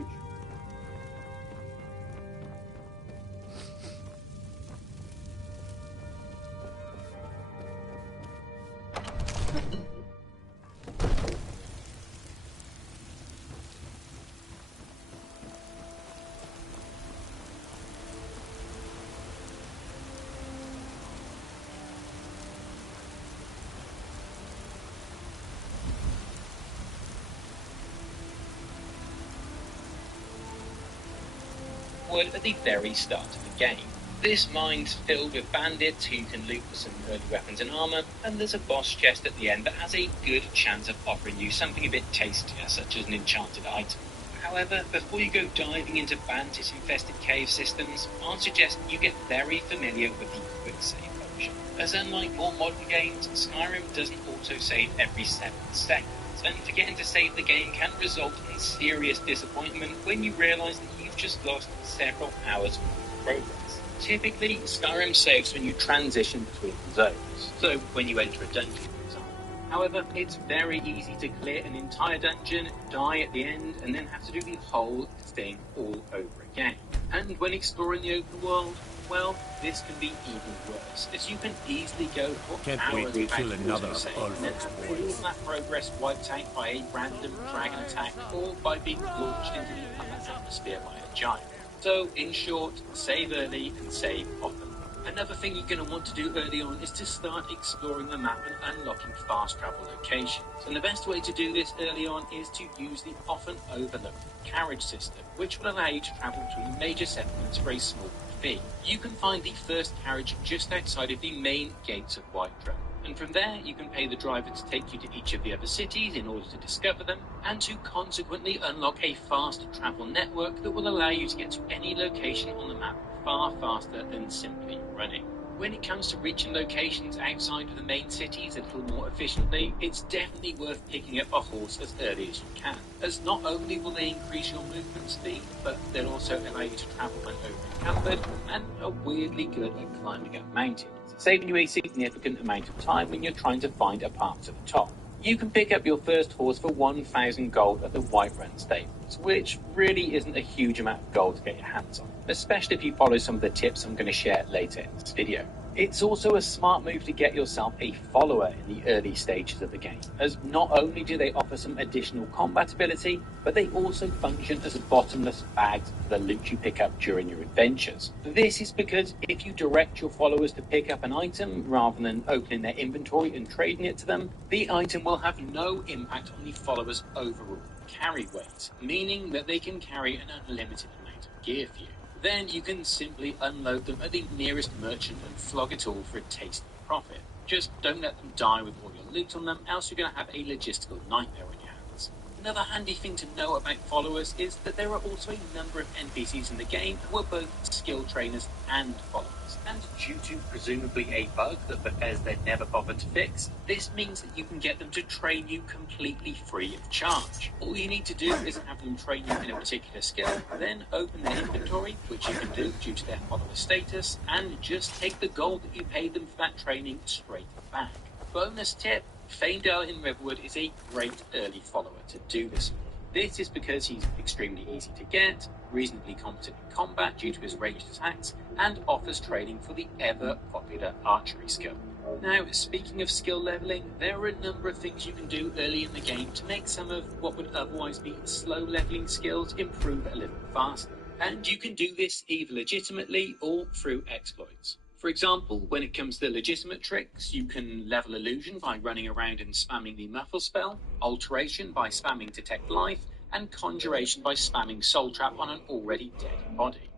At the very start of the game. This mine's filled with bandits who can loot for some early weapons and armor, and there's a boss chest at the end that has a good chance of offering you something a bit tastier, such as an enchanted item. However, before you go diving into bandit-infested cave systems, I'd suggest you get very familiar with the quick save option. As unlike more modern games, Skyrim doesn't auto-save every 7 seconds, and to get into save the game can result in serious disappointment when you realise that you've just lost several hours of progress. Typically, Skyrim saves when you transition between zones, so when you enter a dungeon, for example. However, it's very easy to clear an entire dungeon, die at the end, and then have to do the whole thing all over again. And when exploring the open world, well, this can be even worse, as you can easily go for Can't hours wait to without kill another autosave, Ulrich and then have all boys. that progress wiped out by a random dragon attack, or by being launched into the upper atmosphere by a giant. So, in short, save early and save often. Another thing you're going to want to do early on is to start exploring the map and unlocking fast travel locations. And the best way to do this early on is to use the often overlooked carriage system, which will allow you to travel between major settlements for a small fee. You can find the first carriage just outside of the main gates of Whiterun. And from there, you can pay the driver to take you to each of the other cities in order to discover them, and to consequently unlock a fast travel network that will allow you to get to any location on the map far faster than simply running. When it comes to reaching locations outside of the main cities a little more efficiently, it's definitely worth picking up a horse as early as you can, as not only will they increase your movement speed, but they'll also allow you to travel when over-encumbered, and are weirdly good at climbing up mountains, saving you a significant amount of time when you're trying to find a path to the top. You can pick up your first horse for 1,000 gold at the Whiterun stables, which really isn't a huge amount of gold to get your hands on, especially if you follow some of the tips I'm going to share later in this video. It's also a smart move to get yourself a follower in the early stages of the game, as not only do they offer some additional combat ability, but they also function as bottomless bags for the loot you pick up during your adventures. This is because if you direct your followers to pick up an item rather than opening their inventory and trading it to them, the item will have no impact on the followers' overall carry weight, meaning that they can carry an unlimited amount of gear for you. Then you can simply unload them at the nearest merchant and flog it all for a tasty profit. Just don't let them die with all your loot on them, else you're going to have a logistical nightmare on your hands. Another handy thing to know about followers is that there are also a number of NPCs in the game who are both skill trainers and followers. And due to presumably a bug that Bethesda never bothered to fix, this means that you can get them to train you completely free of charge. All you need to do is have them train you in a particular skill, then open their inventory, which you can do due to their follower status, and just take the gold that you paid them for that training straight back. Bonus tip: Faendal in Riverwood is a great early follower to do this with. This is because he's extremely easy to get, reasonably competent in combat due to his ranged attacks, and offers training for the ever-popular archery skill. Now, speaking of skill leveling, there are a number of things you can do early in the game to make some of what would otherwise be slow leveling skills improve a little faster. And you can do this either legitimately or through exploits. For example, when it comes to legitimate tricks, you can level illusion by running around and spamming the muffle spell, alteration by spamming detect life, and conjuration by spamming soul trap on an already dead body.